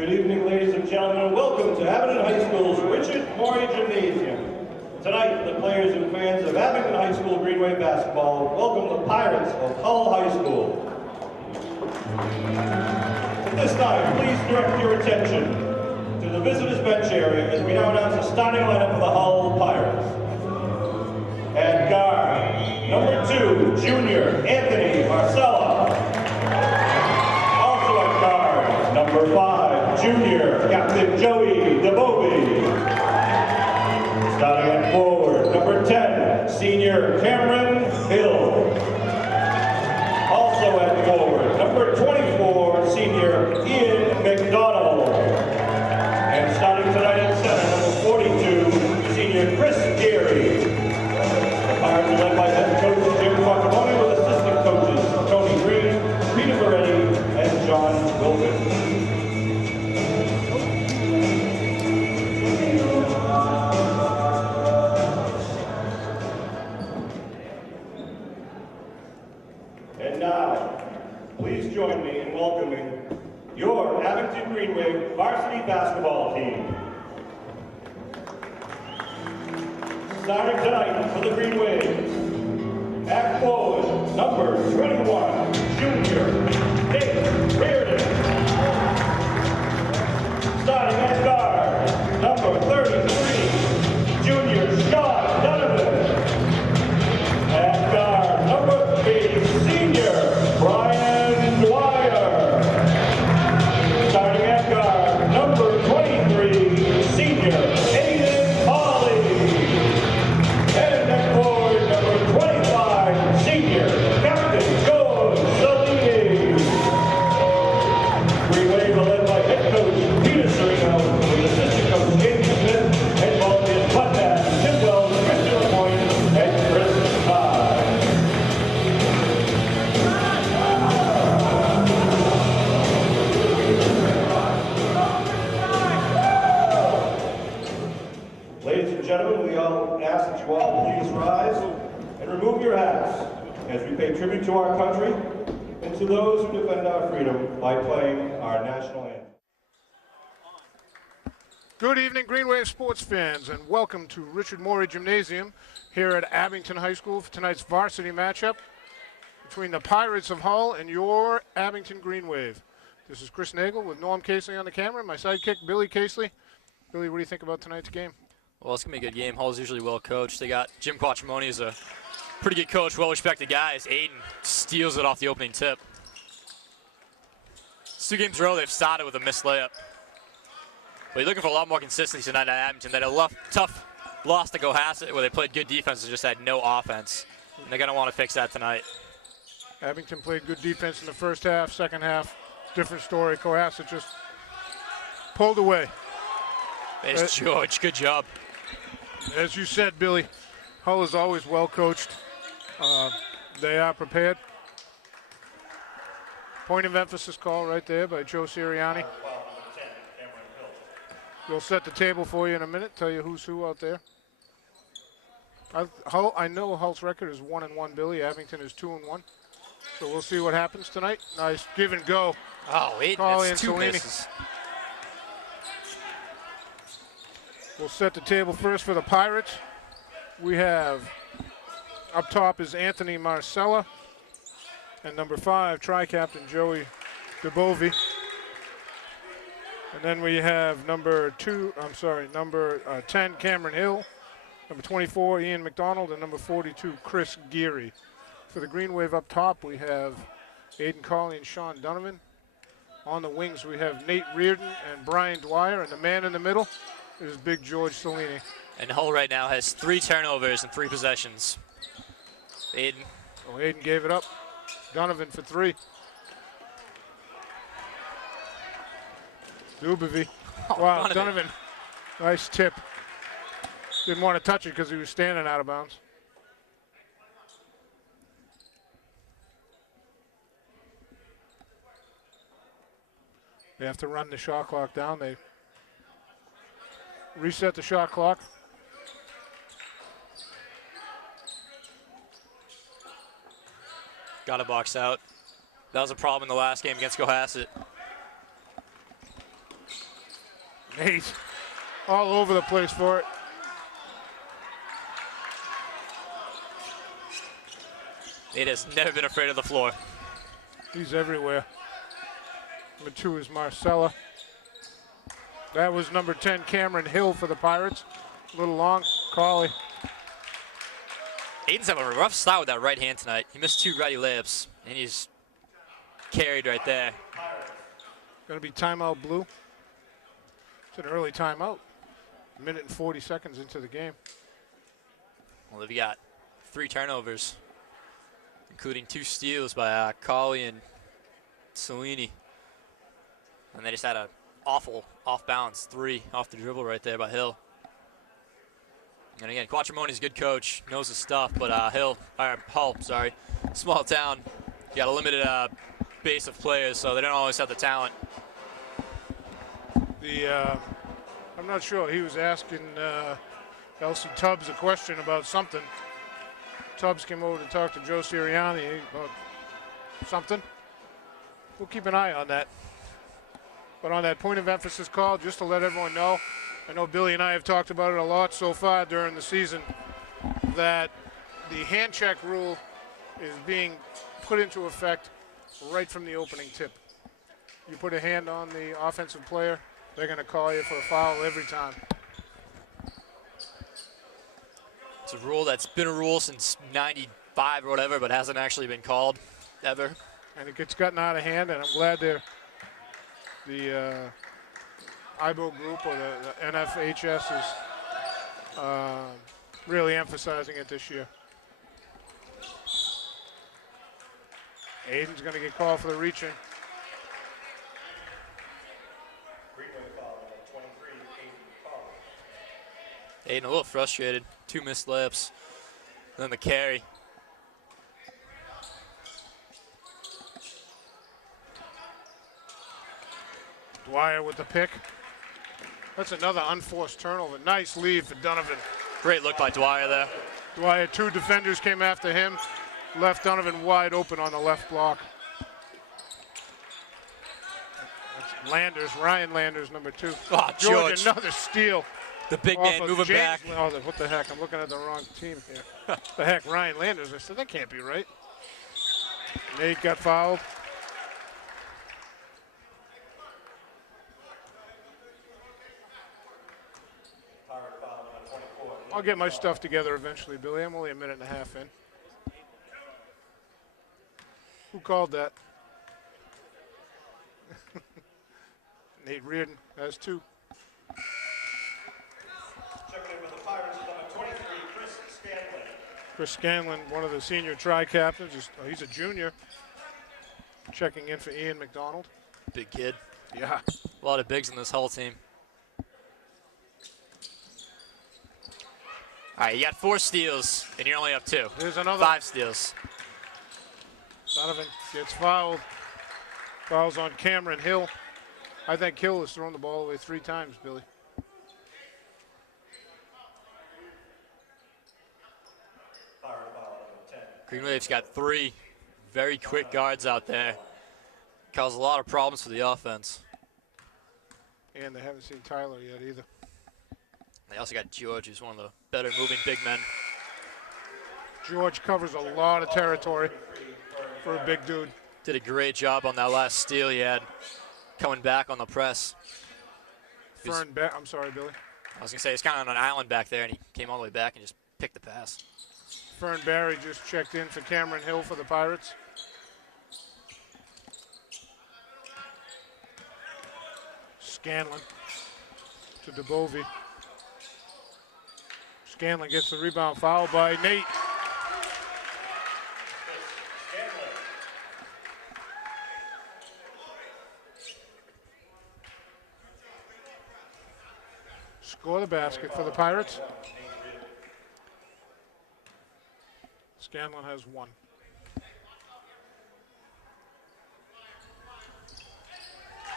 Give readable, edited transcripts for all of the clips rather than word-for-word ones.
Good evening, ladies and gentlemen, and welcome to Abington High School's Richard Morey Gymnasium. Tonight, the players and fans of Abington High School Greenway basketball welcome the Pirates of Hull High School. At this time, please direct your attention to the visitors' bench area as we now announce the starting lineup for the Hull Pirates. At guard, number 2, junior Anthony Marcella. Also at guard, number 5, junior Captain Joey DeBovi. Starting at forward, number 10, senior Cameron Hill. Also at forward, number 24, senior Ian McDonald. And starting tonight at center, number 42, senior Chris Geary. The Pirates are led by head coach Jim Quattromoni with assistant coaches Tony Green, Peter Moretti, and John Wilkins. And now, please join me in welcoming your Abington Greenway varsity basketball team. Starting tonight for the Green Waves, at forward, number 21, junior Nate Reardon. Starting at guard, number 33, junior Sean Donovan. At guard, number 8, senior Brian Dwyer. Starting at guard, number 23, senior Aiden Hawley. And at forward, number 25, senior Captain George Salini. Green Wave are led by head coach Peter Serino, with assistant coach James Smith, and volunteers Bud Bass, Tim Wells, Christian LaPointe, and Chris Todd. Ladies and gentlemen, we all ask that you all please rise and remove your hats as we pay tribute to our country and to those who defend our freedom by playing our national anthem. Good evening, Green Wave sports fans, and welcome to Richard Morey Gymnasium here at Abington High School for tonight's varsity matchup between the Pirates of Hull and your Abington Green Wave. This is Chris Nagel with Norm Casely on the camera, my sidekick Billy Casely. Billy, what do you think about tonight's game? Well, it's going to be a good game. Hull's usually well coached. They got Jim Quattromoni as a pretty good coach, well-respected guy. As Aiden steals it off the opening tip. It's 2 games in a row they've started with a missed layup. But you're looking for a lot more consistency tonight at Abington. They had a tough loss to Cohasset where they played good defense and just had no offense. And they're going to want to fix that tonight. Abington played good defense in the first half, second half, different story. Cohasset just pulled away. There's George, good job. As you said, Billy, Hull is always well coached. They are prepared. Point of emphasis call right there by Joe Sirianni. We'll set the table for you in a minute, tell you who's who out there. I know Hull's record is 1-1, Billy. Abington is 2-1. So we'll see what happens tonight. Nice give and go. Oh, Aiden, that's 2 misses. We'll set the table first for the Pirates. We have, up top is Anthony Marcella, and number 5, tri-captain Joey DeBovi. And then we have number 10, Cameron Hill, number 24, Ian McDonald, and number 42, Chris Geary. For the Green Wave up top, we have Aiden Cawley and Sean Donovan. On the wings, we have Nate Reardon and Brian Dwyer, and the man in the middle is Big George Salini. And Hull right now has 3 turnovers and 3 possessions. Aiden. Oh, Aiden gave it up. Donovan for 3. Dubavi. Oh, wow, Donovan. Nice tip. Didn't want to touch it because he was standing out of bounds. They have to run the shot clock down. They reset the shot clock. Got to box out. That was a problem in the last game against Cohasset. Nate all over the place for it. Nate has never been afraid of the floor. He's everywhere. Number 2 is Marcella. That was number 10, Cameron Hill for the Pirates. A little long, Cauley. Aiden's having a rough start with that right hand tonight. He missed 2 righty layups, and he's carried right there. Going to be timeout blue. It's an early timeout. 1:40 into the game. Well, they've got 3 turnovers, including 2 steals by Cauley and Cellini. And they just had an awful off-balance 3 off the dribble right there by Hill. And again, Quattrimone's a good coach, knows his stuff, but Hull, small town, you got a limited base of players, so they don't always have the talent. I'm not sure. He was asking Elsie Tubbs a question about something. Tubbs came over to talk to Joe Sirianni about something. We'll keep an eye on that. But on that point of emphasis call, just to let everyone know, I know Billy and I have talked about it a lot so far during the season, that the hand check rule is being put into effect right from the opening tip. You put a hand on the offensive player, they're going to call you for a foul every time. It's a rule that's been a rule since '95 or whatever, but hasn't actually been called ever. And it gets gotten out of hand, and I'm glad the IBO group or the NFHS is really emphasizing it this year. Aiden's going to get called for the reaching. Aiden a little frustrated. 2 missed layups. And then the carry. Dwyer with the pick. That's another unforced turnover. Nice lead for Donovan. Great look by Dwyer there. Dwyer, 2 defenders came after him. Left Donovan wide open on the left block. That's Landers, Ryan Landers, number 2. Oh, George. Another steal. The big man moving back. Oh, what the heck? I'm looking at the wrong team here. The heck, Ryan Landers. I said, that can't be right. Nate got fouled. I'll get my stuff together eventually, Billy. I'm only a minute and a half in. Who called that? Nate Reardon has 2. Checking in with the Pirates is number 23, Chris Scanlon. Chris Scanlon, one of the senior tri-captains. He's a junior. Checking in for Ian McDonald. Big kid. Yeah. A lot of bigs in this whole team. All right, you got 4 steals, and you're only up 2. There's another. 5 steals. Donovan gets fouled. Fouls on Cameron Hill. I think Hill has thrown the ball away 3 times, Billy. Green Wave's got 3 very quick guards out there. Cause a lot of problems for the offense. And they haven't seen Tyler yet either. They also got George, who's one of the better moving big men. George covers a lot of territory for a big dude. Did a great job on that last steal he had coming back on the press. I'm sorry, Billy. I was going to say, he's kind of on an island back there, and he came all the way back and just picked the pass. Fern Barry just checked in for Cameron Hill for the Pirates. Scanlon to DeBovie. Scanlon gets the rebound, fouled by Nate. Score the basket for the Pirates. Scanlon has 1.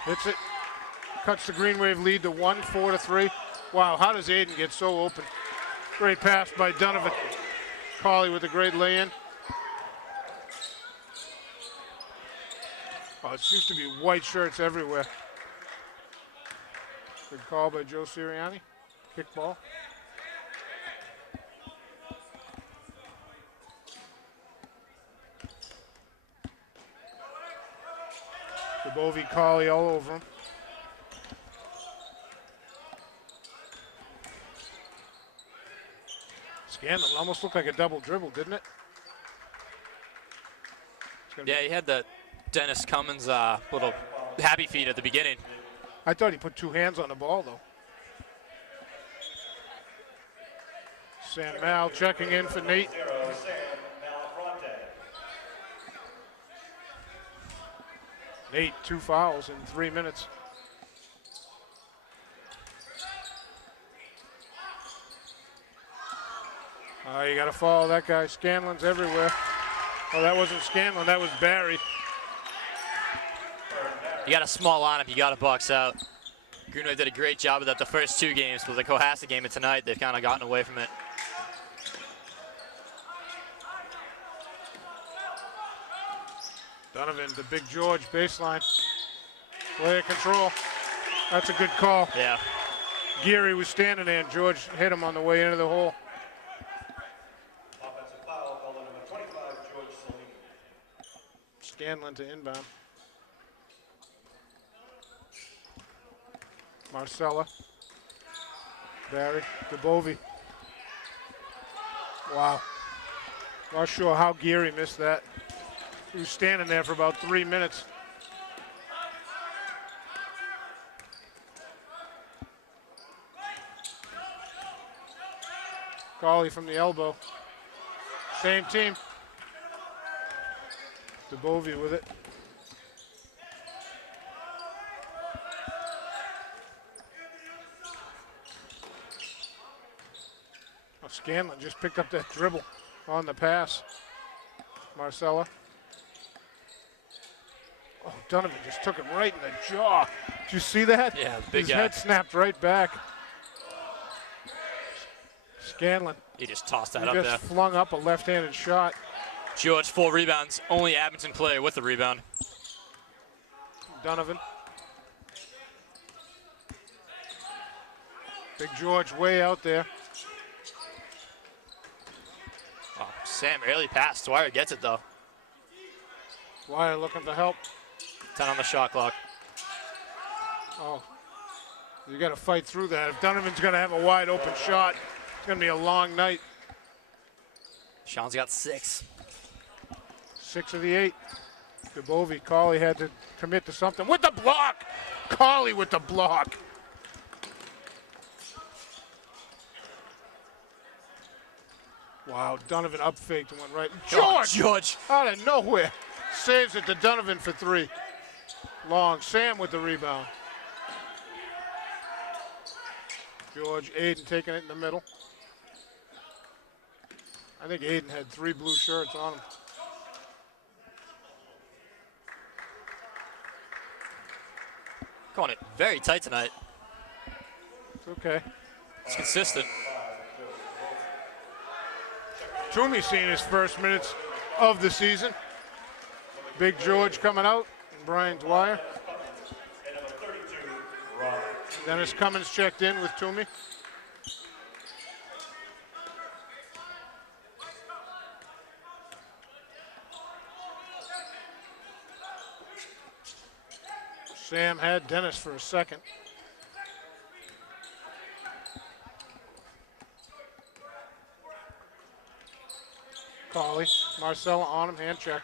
Hits it. Cuts the Green Wave lead to 1, 4-3. Wow, how does Aiden get so open? Great pass by Donovan. Cauley with a great lay-in. Oh, it seems to be white shirts everywhere. Good call by Joe Sirianni. Kick ball. DeBovie, Colley all over him. Scanlon almost looked like a double dribble, didn't it? Yeah, he had the Dennis Cummins little happy feet at the beginning. I thought he put two hands on the ball, though. Sam Mal checking in for Nate. Nate, 2 fouls in 3 minutes. You got to follow that guy. Scanlon's everywhere. Oh, that wasn't Scanlon. That was Barry. You got a small lineup. You got to box out. Greenway did a great job of that the first 2 games, but the Cohasset game of tonight, they've kind of gotten away from it. Donovan to Big George, baseline. Player control. That's a good call. Yeah. Geary was standing there, and George hit him on the way into the hole. Offensive foul, called on number 25, George Saline. Scanlon to inbound. Marcella. Barry. DeBovie. Wow. Not sure how Geary missed that. He was standing there for about 3 minutes. Colley from the elbow. Same team. DeBovie with it. Oh, Scanlon just picked up that dribble on the pass. Marcella. Oh, Donovan just took him right in the jaw. Did you see that? Yeah, big His guy. head snapped right back. Scanlon. He just tossed that He up just there. flung up a left-handed shot. George, 4 rebounds. Only Abington player with the rebound. Donovan. Big George way out there. Oh, Sam early pass. Dwyer gets it, though. Dwyer looking for help. 10 on the shot clock. Oh, you got to fight through that. If Donovan's going to have a wide open shot, it's going to be a long night. Sean's got 6. 6 of the 8. DeBovie, Colley had to commit to something with the block. Colley with the block. Wow, Donovan up faked and went right. Oh, George, George. out of nowhere, saves it to Donovan for 3. Long, Sam with the rebound. George, Aiden taking it in the middle. I think Aiden had 3 blue shirts on him. Calling it very tight tonight. It's okay. It's consistent. Toomey seeing his first minutes of the season. Big George coming out, and Brian Dwyer. And number 32, Rob. Dennis Cummins checked in with Toomey. Sam had Dennis for a second. Colley, Marcella on him, hand check.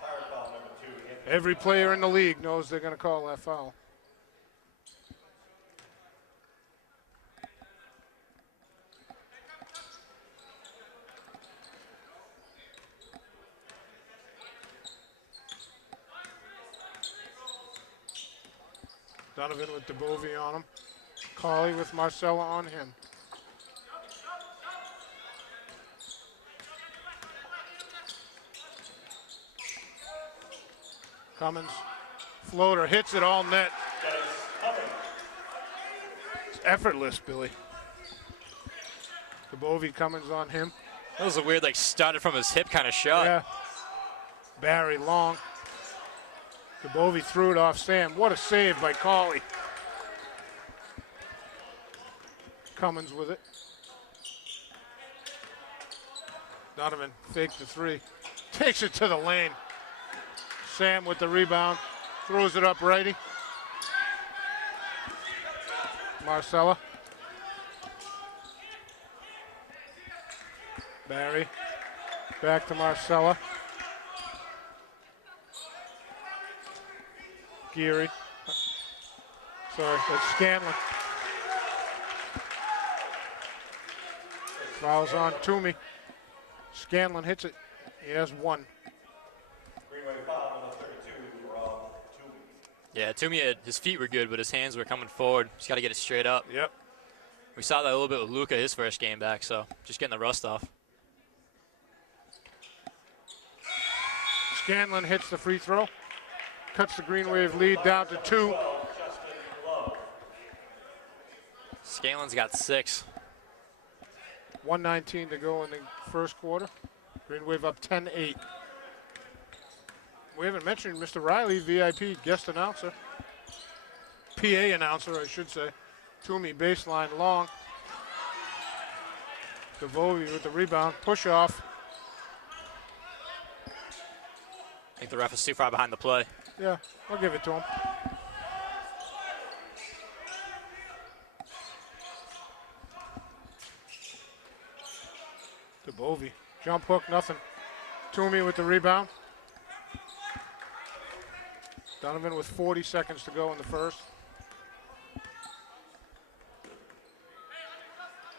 Hard foul, number 2, Anthony. Every player in the league knows they're going to call that foul. Donovan with DeBovie on him. Colley with Marcella on him. Cummins, floater, hits it all net. It's effortless, Billy. DeBovie, Cummins on him. That was a weird, like, started from his hip kind of shot. Yeah. Barry long. DeBovie threw it off Sam. What a save by Cauley. Cummins with it. Donovan faked the three. Takes it to the lane. Sam with the rebound. Throws it up righty. Marcella. Barry. Back to Marcella. Geary. Sorry, that's Scanlon. Fouls on Toomey. Scanlon hits it. He has one. Greenway foul number 32 from Toomey. Yeah, Toomey, his feet were good, but his hands were coming forward. Just got to get it straight up. Yep. We saw that a little bit with Luka his first game back, so just getting the rust off. Scanlon hits the free throw. Cuts the Green Wave lead down to 2. Scanlon's got 6. 1:19 to go in the first quarter. Green Wave up 10-8. We haven't mentioned Mr. Riley, VIP guest announcer. PA announcer, I should say. Toomey baseline long. DeVoe with the rebound. Push off. I think the ref is too far behind the play. Yeah, I'll give it to him. DeBovie, jump hook, nothing. Toomey with the rebound. Donovan with 40 seconds to go in the first.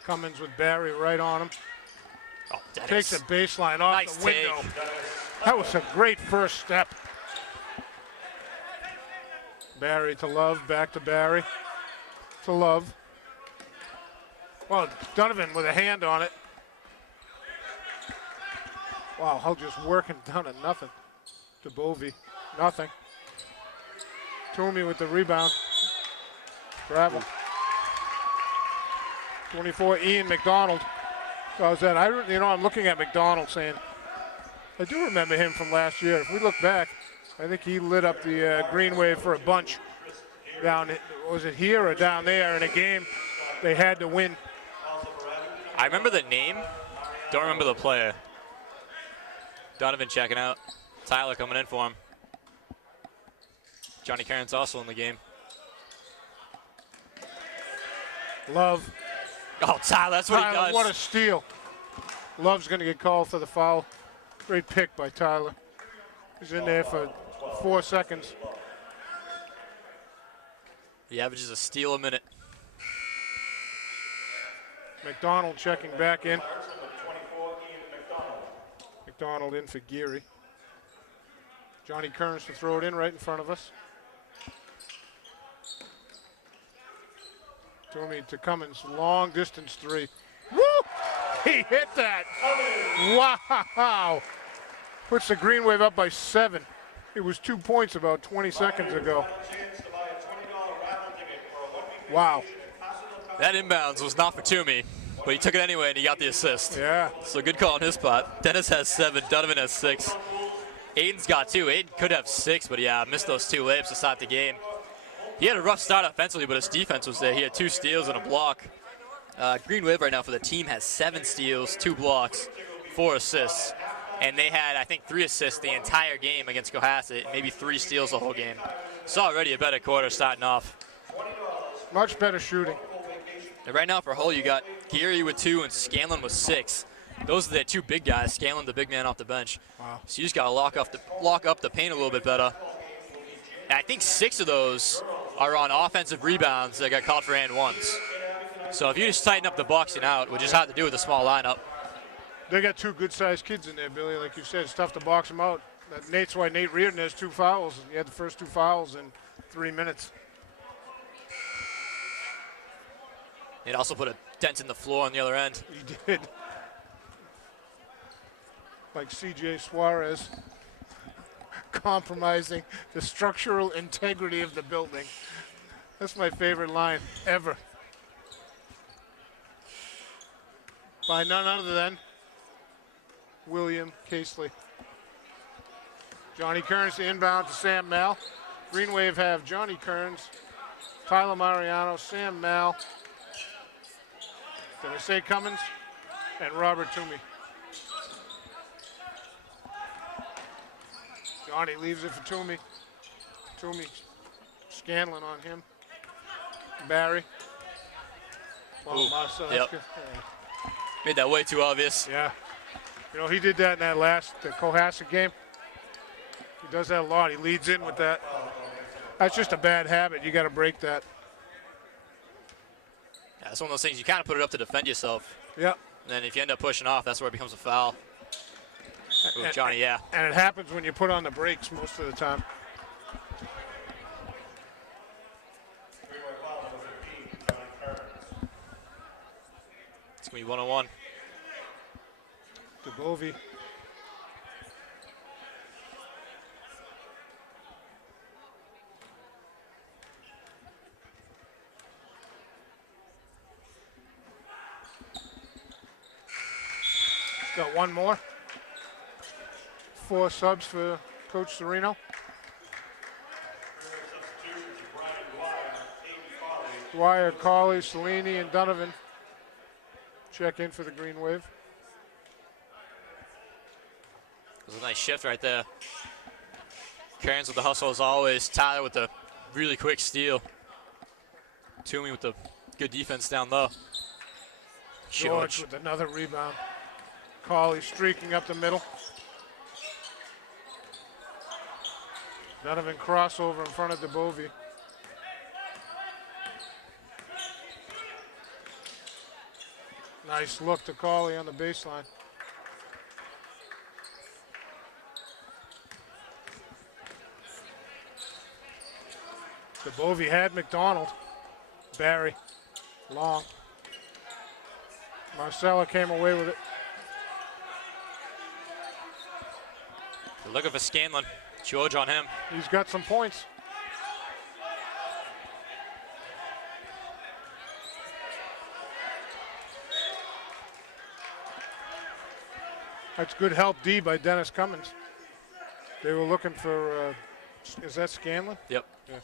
Cummins with Barry right on him. Oh, Dennis. Takes a baseline off Nice the window. take. That was a great first step. Barry to Love, back to Barry. To Love. Well, Donovan with a hand on it. Wow, Hull just working down to nothing. To Bovey, nothing. Toomey with the rebound. Travel. 24, Ian McDonald. How's that? I'm looking at McDonald saying, I do remember him from last year. If we look back, I think he lit up the Green Wave for a bunch. Down, was it here or down there in a game they had to win? I remember the name, don't remember the player. Donovan checking out. Tyler coming in for him. Johnny Caron's also in the game. Love. Oh, Tyler, that's what he does. What a steal. Love's going to get called for the foul. Great pick by Tyler. He's in there for 4 seconds. He averages a steal a minute. McDonald checking back in. McDonald in for Geary. Johnny Kearns to throw it in right in front of us. Toomey to Cummins, long distance three. Woo! He hit that. Wow. Puts the Green Wave up by 7. It was 2 points about 20 seconds ago. Wow. That inbounds was not for Toomey, but he took it anyway and he got the assist. Yeah. So good call on his spot. Dennis has 7, Donovan has 6. Aiden's got 2. Aiden could have 6, but yeah, missed those 2 layups to start the game. He had a rough start offensively, but his defense was there. He had 2 steals and a block. Green Wave right now for the team has 7 steals, 2 blocks, 4 assists. And they had, I think, 3 assists the entire game against Cohasset, maybe 3 steals the whole game. So already a better quarter starting off. Much better shooting. And right now for Hull, you got Geary with 2 and Scanlon with 6. Those are the 2 big guys. Scanlon, the big man off the bench. Wow. So you just got to lock up the paint a little bit better. And I think 6 of those are on offensive rebounds that got called for and ones. So if you just tighten up the boxing out, which is hard to do with a small lineup. They got 2 good-sized kids in there, Billy. Like you said, it's tough to box them out. That's why Nate Reardon has 2 fouls. He had the first 2 fouls in 3 minutes. It also put a dent in the floor on the other end. He did. Like C.J. Suarez, compromising the structural integrity of the building. That's my favorite line ever. By none other than William Casely. Johnny Kearns to inbound to Sam Mal. Green Wave have Johnny Kearns, Tyler Mariano, Sam Mal, Tennessee Cummins, and Robert Toomey. Johnny leaves it for Toomey. Toomey, Scanlon on him. Barry. Ooh, Marcel, yep. Made that way too obvious. Yeah. You know, he did that in that last Cohasset game. He does that a lot. He leads in with that. That's just a bad habit. You got to break that. Yeah, it's one of those things you kind of put it up to defend yourself. Yep. And then if you end up pushing off, that's where it becomes a foul. Ooh, Johnny, yeah. And it happens when you put on the brakes most of the time. It's going to be one-on-one. DeBovie. Got one more. 4 subs for Coach Sereno. Dwyer, Colley, Cellini, and Donovan check in for the Green Wave. It was a nice shift right there. Cairns with the hustle as always. Tyler with the really quick steal. Toomey with the good defense down low. George with another rebound. Colley streaking up the middle. Donovan crossover in front of DeBovie. Nice look to Colley on the baseline. DeBovie had McDonald. Barry, long. Marcella came away with it. They're looking for Scanlon. George on him. He's got some points. That's good help D by Dennis Cummins. They were looking for, is that Scanlon? Yep. Yeah.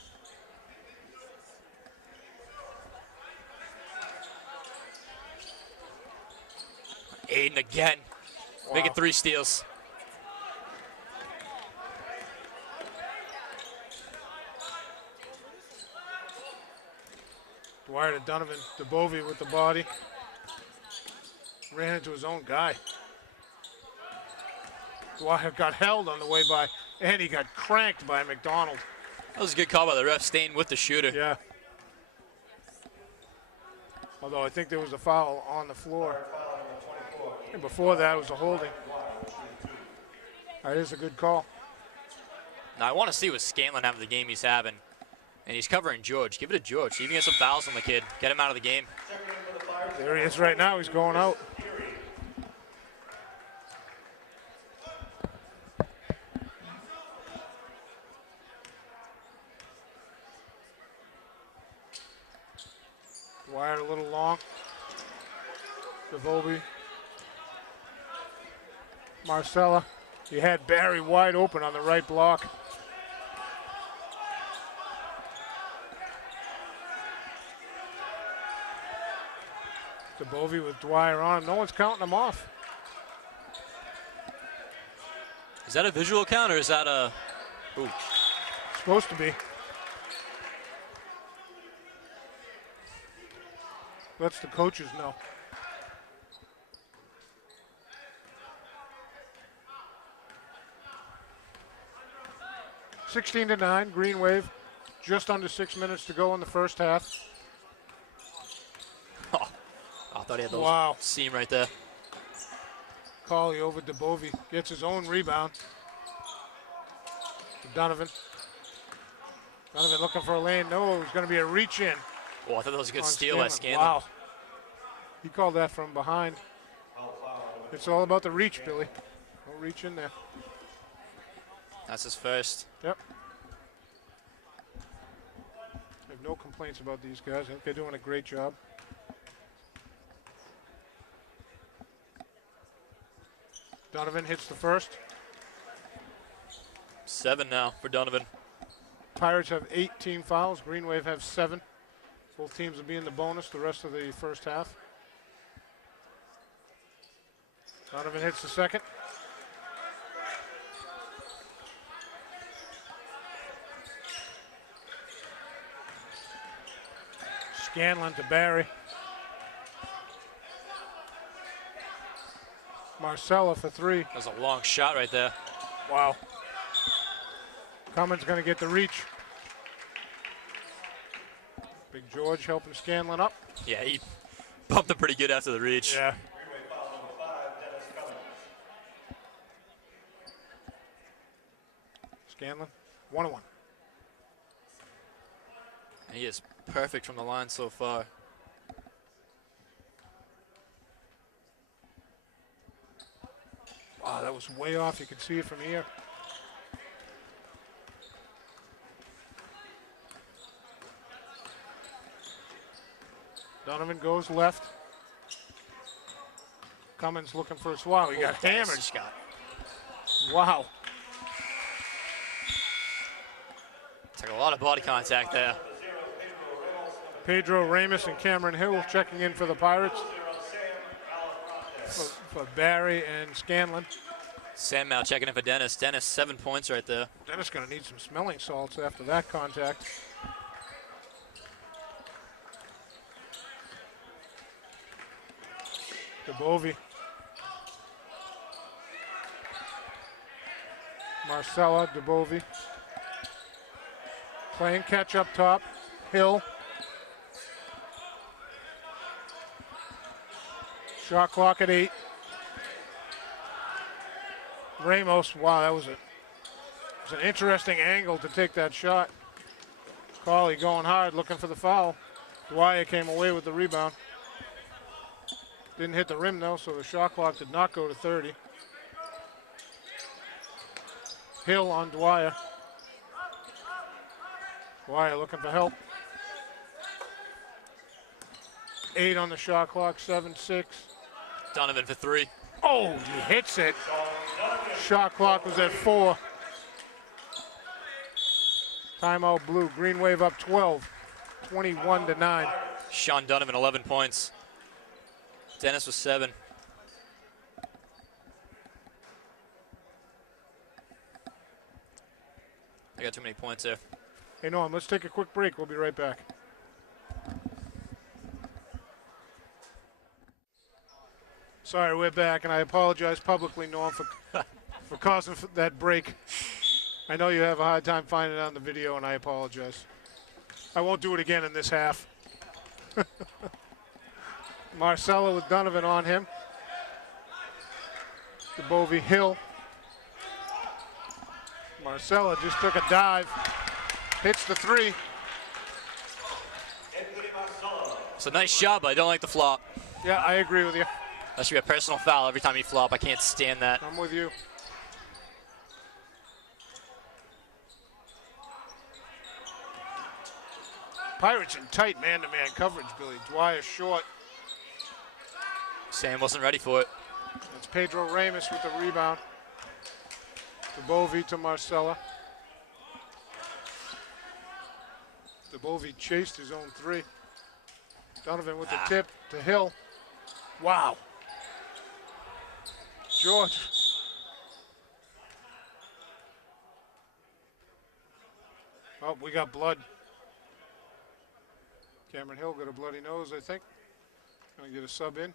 Aiden again. Wow. Making 3 steals. Dwyer to Donovan. DeBovie with the body. Ran into his own guy. Dwyer got held on the way by, and he got cranked by McDonald. That was a good call by the ref, staying with the shooter. Yeah. Although I think there was a foul on the floor. And before that, it was a holding. That is a good call. Now, I want to see what Scanlon having the game he's having. And he's covering George. Give it to George. See if you can get some fouls on the kid. Get him out of the game. There he is right now. He's going out. Dwyer a little long. DeVolby. Marcella. You had Barry wide open on the right block. DeBovie with Dwyer on him. No one's counting him off. Is that a visual count or is that a... Ooh. Supposed to be. Lets the coaches know. (16-9), Green Wave. Just under 6 minutes to go in the first half. Oh, I thought he had those Wow. seam right there. Colley over DeBovie. Gets his own rebound. To Donovan. Donovan looking for a lane. No, it was going to be a reach in. Oh, I thought that was a good on steal by Scanlon. Wow. He called that from behind. It's all about the reach, Billy. No reach in there. That's his first. Yep. I have no complaints about these guys. I think they're doing a great job. Donovan hits the first. 7 now for Donovan. Pirates have 8 team fouls. Green Wave have 7. Both teams will be in the bonus the rest of the first half. Donovan hits the second. Scanlon to Barry. Marcella for 3. That was a long shot right there. Wow. Cummins going to get the reach. Big George helping Scanlon up. Yeah, he bumped it pretty good after the reach. Yeah. Scanlon, 1-1. He is perfect from the line so far. Wow, that was way off. You could see it from here. Donovan goes left. Cummins looking for a swallow. He got hammered. Scott. Wow. Took a lot of body contact there. Pedro Ramos and Cameron Hill checking in for the Pirates. For Barry and Scanlon. Sam now checking in for Dennis. Dennis, 7 points right there. Dennis going to need some smelling salts after that contact. DeBovie. Marcella, DeBovie. Playing catch up top. Hill. Shot clock at 8. Ramos, wow, that was an interesting angle to take that shot. Cauley going hard, looking for the foul. Dwyer came away with the rebound. Didn't hit the rim though, so the shot clock did not go to 30. Hill on Dwyer. Dwyer looking for help. 8 on the shot clock, 7-6. Donovan for 3. Oh, he hits it. Shot clock was at 4. Timeout Blue. Green Wave up 12, 21-9. Sean Donovan, 11 points. Dennis was 7. I got too many points there. Hey, Norm, let's take a quick break. We'll be right back. Sorry, we're back, and I apologize publicly, Norm, for causing that break. I know you have a hard time finding it on the video, and I apologize. I won't do it again in this half. Marcella with Donovan on him. DeBovie Hill. Marcella just took a dive. Hits the 3. It's a nice shot, but I don't like the flop. Yeah, I agree with you. That should be a personal foul every time you flop. I can't stand that. I'm with you. Pirates in tight man-to-man coverage, Billy. Dwyer short. Sam wasn't ready for it. That's Pedro Ramos with the rebound. DeBovie to Marcella. DeBovie chased his own 3. Donovan with the tip to Hill. Wow. George. Oh, we got blood. Cameron Hill got a bloody nose, I think. Gonna get a sub in.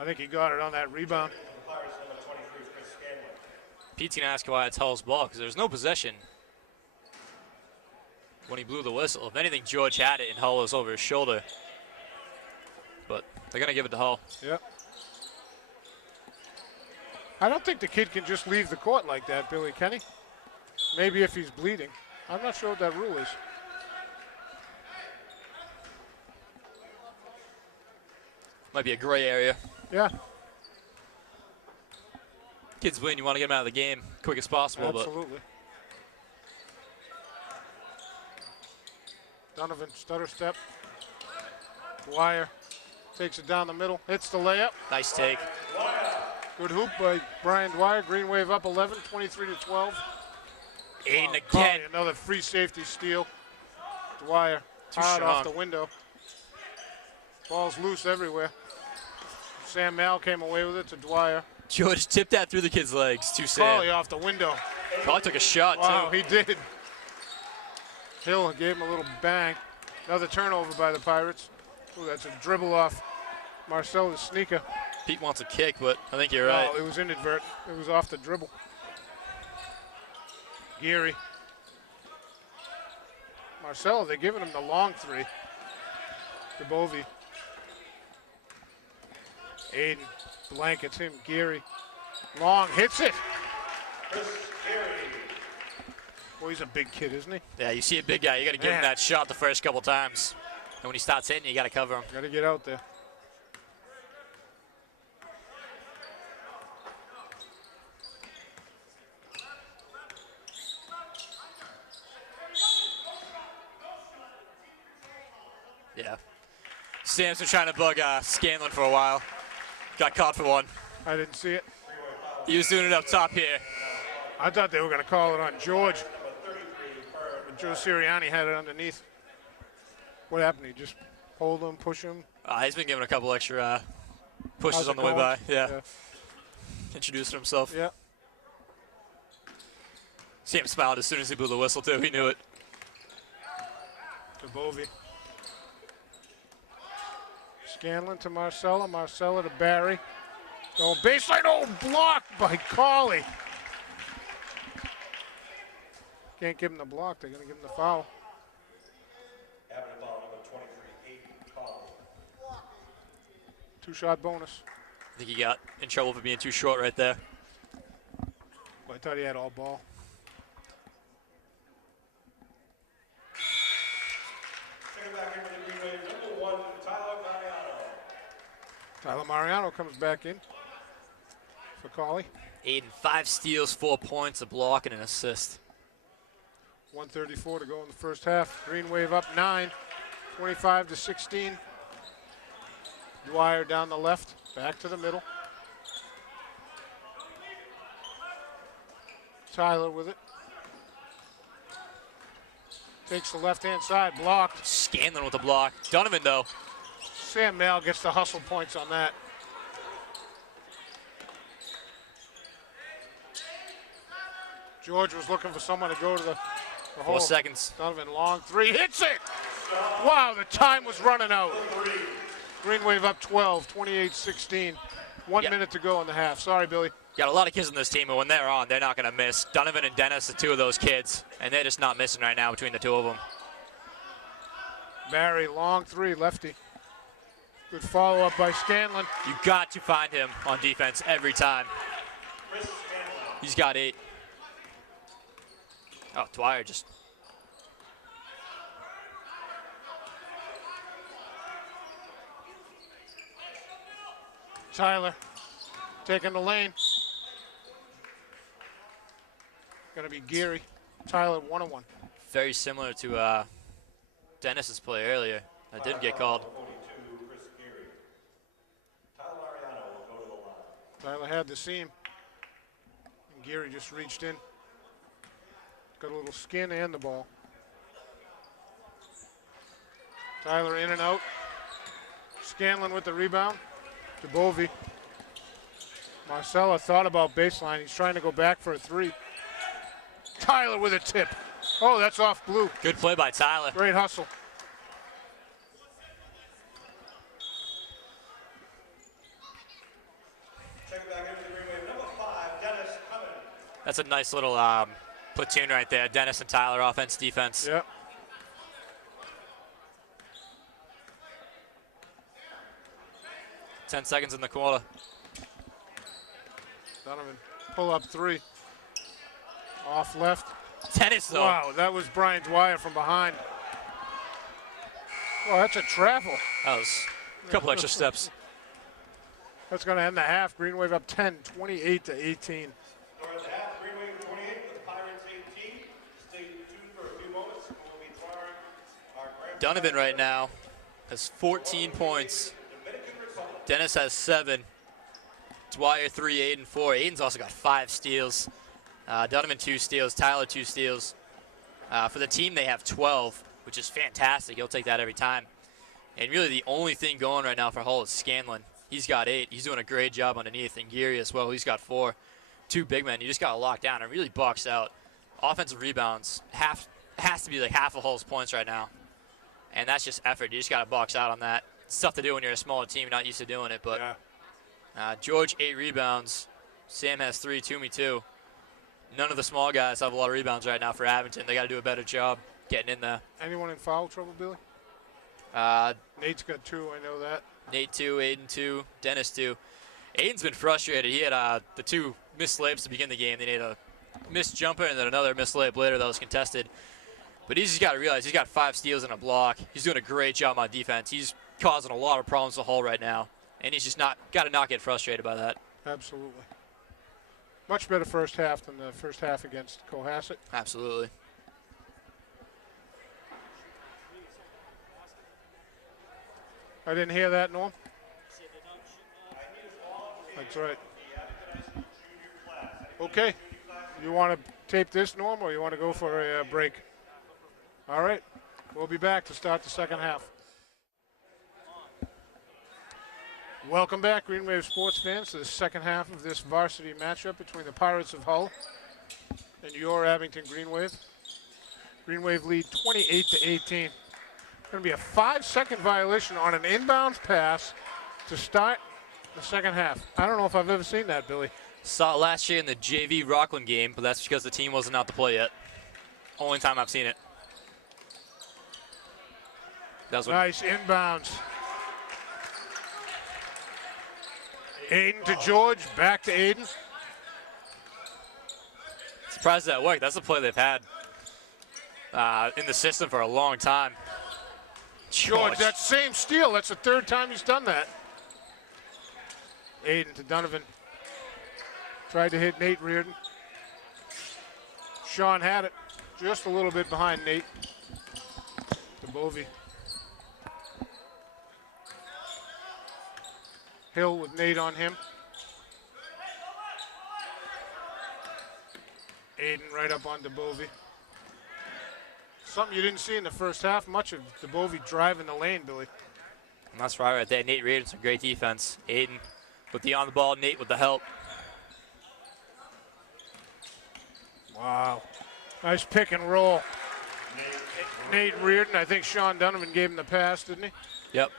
I think he got it on that rebound. Pete's gonna ask why it's Hull's ball, because there's no possession when he blew the whistle. If anything, George had it and Hull was over his shoulder. But they're gonna give it to Hull. Yep. I don't think the kid can just leave the court like that, Billy, can he? Maybe if he's bleeding. I'm not sure what that rule is. Might be a gray area. Yeah. Kids bleeding, you want to get them out of the game quick as possible. Absolutely. Donovan, stutter step. Dwyer takes it down the middle, hits the layup. Nice take. Good hoop by Brian Dwyer. Green Wave up 11, 23-12. Aiden again. Carly, another free safety steal. Dwyer hard off the window. Ball's loose everywhere. Sam Mal came away with it to Dwyer. George tipped that through the kid's legs to Sam. Carly off the window. Probably took a shot, Wow, too. he did. Hill gave him a little bang. Another turnover by the Pirates. Ooh, that's a dribble off Marcella's sneaker. Pete wants a kick, but I think you're right. No, it was inadvertent. It was off the dribble. Geary. Marcella, they're giving him the long three. DeBovie. Aiden blankets him. Geary. Long hits it. Boy, he's a big kid, isn't he? Yeah, you see a big guy, you got to give him that shot the first couple times. And when he starts hitting, you got to cover him. Got to get out there. Yeah. Sam's been trying to bug Scanlon for a while. Got caught for one. I didn't see it. He was doing it up top here. I thought they were going to call it on George. But Joe Sirianni had it underneath. What happened? He just pulled him, push him? He's been giving a couple extra pushes How's on the it way going? by. Yeah. Introduced himself. Yeah. Sam smiled as soon as he blew the whistle, too. He knew it. DeBovie. Scanlon to Marcella. Marcella to Barry. Going baseline. Oh, blocked by Carly. Can't give him the block. They're going to give him the foul. Having a foul, number 23, Aiden foul. Two-shot bonus. I think he got in trouble for being too short right there. Well, I thought he had all ball. Checking back in with the Green Wave, number 1, Tyler Mariano. Tyler Mariano comes back in for Carly. Aiden, 5 steals, 4 points, a block, and an assist. 1:34 to go in the first half. Green Wave up 9, 25-16. Dwyer down the left, back to the middle. Tyler with it. Takes the left-hand side, blocked. Scanlon with the block. Donovan, though. Sam Mal gets the hustle points on that. George was looking for someone to go to the hole. 4 seconds. Donovan, long three, hits it! Wow, the time was running out. Green Wave up 12, 28-16. 1 minute to go in the half. Sorry, Billy. Got a lot of kids on this team, and when they're on, they're not going to miss. Donovan and Dennis are 2 of those kids, and they're just not missing right now between the 2 of them. Barry, long three, lefty. Good follow-up by Scanlon. You got to find him on defense every time. He's got 8. Oh, Dwyer just... Tyler taking the lane. Gonna be Geary. Tyler, 1-on-1. Very similar to Dennis's play earlier. That didn't get called. Tyler had the seam. And Geary just reached in. Got a little skin and the ball. Tyler in and out. Scanlon with the rebound. DeBovie. Marcella thought about baseline. He's trying to go back for a 3. Tyler with a tip. Oh, that's off blue. Good play by Tyler. Great hustle. Checking back into the Green Wave, number 5, Dennis Cummins. That's a nice little platoon right there. Dennis and Tyler, offense, defense. Yep. Ten seconds in the quarter. Donovan, pull up 3. Off left. Dennis, though. Wow, that was Brian Dwyer from behind. Oh, that's a travel. That was a couple extra steps. That's going to end the half. Green Wave up 10, 28-18. Or at the half, Green Wave 28, the Pirates 18. Stay tuned for a few moments. We'll be firing our grand Donovan right now has 14 points. Dennis has 7. Dwyer 3, Aiden 4. Aiden's also got 5 steals. Donovan 2 steals, Tyler 2 steals. For the team, they have 12, which is fantastic. He'll take that every time. And really the only thing going right now for Hull is Scanlon. He's got 8. He's doing a great job underneath. And Geary as well, he's got 4. 2 big men. You just got to lock down and really box out. Offensive rebounds has to be like half of Hull's points right now. And that's just effort. You just got to box out on that. It's tough to do when you're a smaller team. You're not used to doing it. But George, 8 rebounds. Sam has 3, Toomey 2. None of the small guys have a lot of rebounds right now for Abington. They got to do a better job getting in there. Anyone in foul trouble, Billy? Nate's got 2, I know that. Nate 2, Aiden 2, Dennis 2. Aiden's been frustrated. He had the 2 missed layups to begin the game. They made a missed jumper and then another missed layup later that was contested. But he's just got to realize he's got 5 steals and a block. He's doing a great job on defense. He's causing a lot of problems to Hull right now. And he's just got to not get frustrated by that. Absolutely. Much better first half than the first half against Cohasset. Absolutely. I didn't hear that, Norm. That's right. Okay. You want to tape this, Norm, or you want to go for a break? All right. We'll be back to start the second half. Welcome back, Green Wave sports fans, to the second half of this varsity matchup between the Pirates of Hull and your Abington Green Wave. Green Wave lead 28-18. Going to be a 5-second violation on an inbounds pass to start the second half. I don't know if I've ever seen that, Billy. Saw it last year in the JV Rockland game, but that's because the team wasn't out to play yet. Only time I've seen it. Nice inbounds. Aiden to George, back to Aiden. Surprised that worked. That's a play they've had in the system for a long time. George, that same steal. That's the 3rd time he's done that. Aiden to Donovan. Tried to hit Nate Reardon. Sean had it. Just a little bit behind Nate. To Bovey. Hill with Nate on him. Aiden right up on DeBovey. Something you didn't see in the first half, much of DeBovey driving the lane, Billy. And that's right there. Nate Reardon, some great defense. Aiden with the on the ball, Nate with the help. Wow. Nice pick and roll. Nate Reardon, I think Sean Donovan gave him the pass, didn't he? Yep.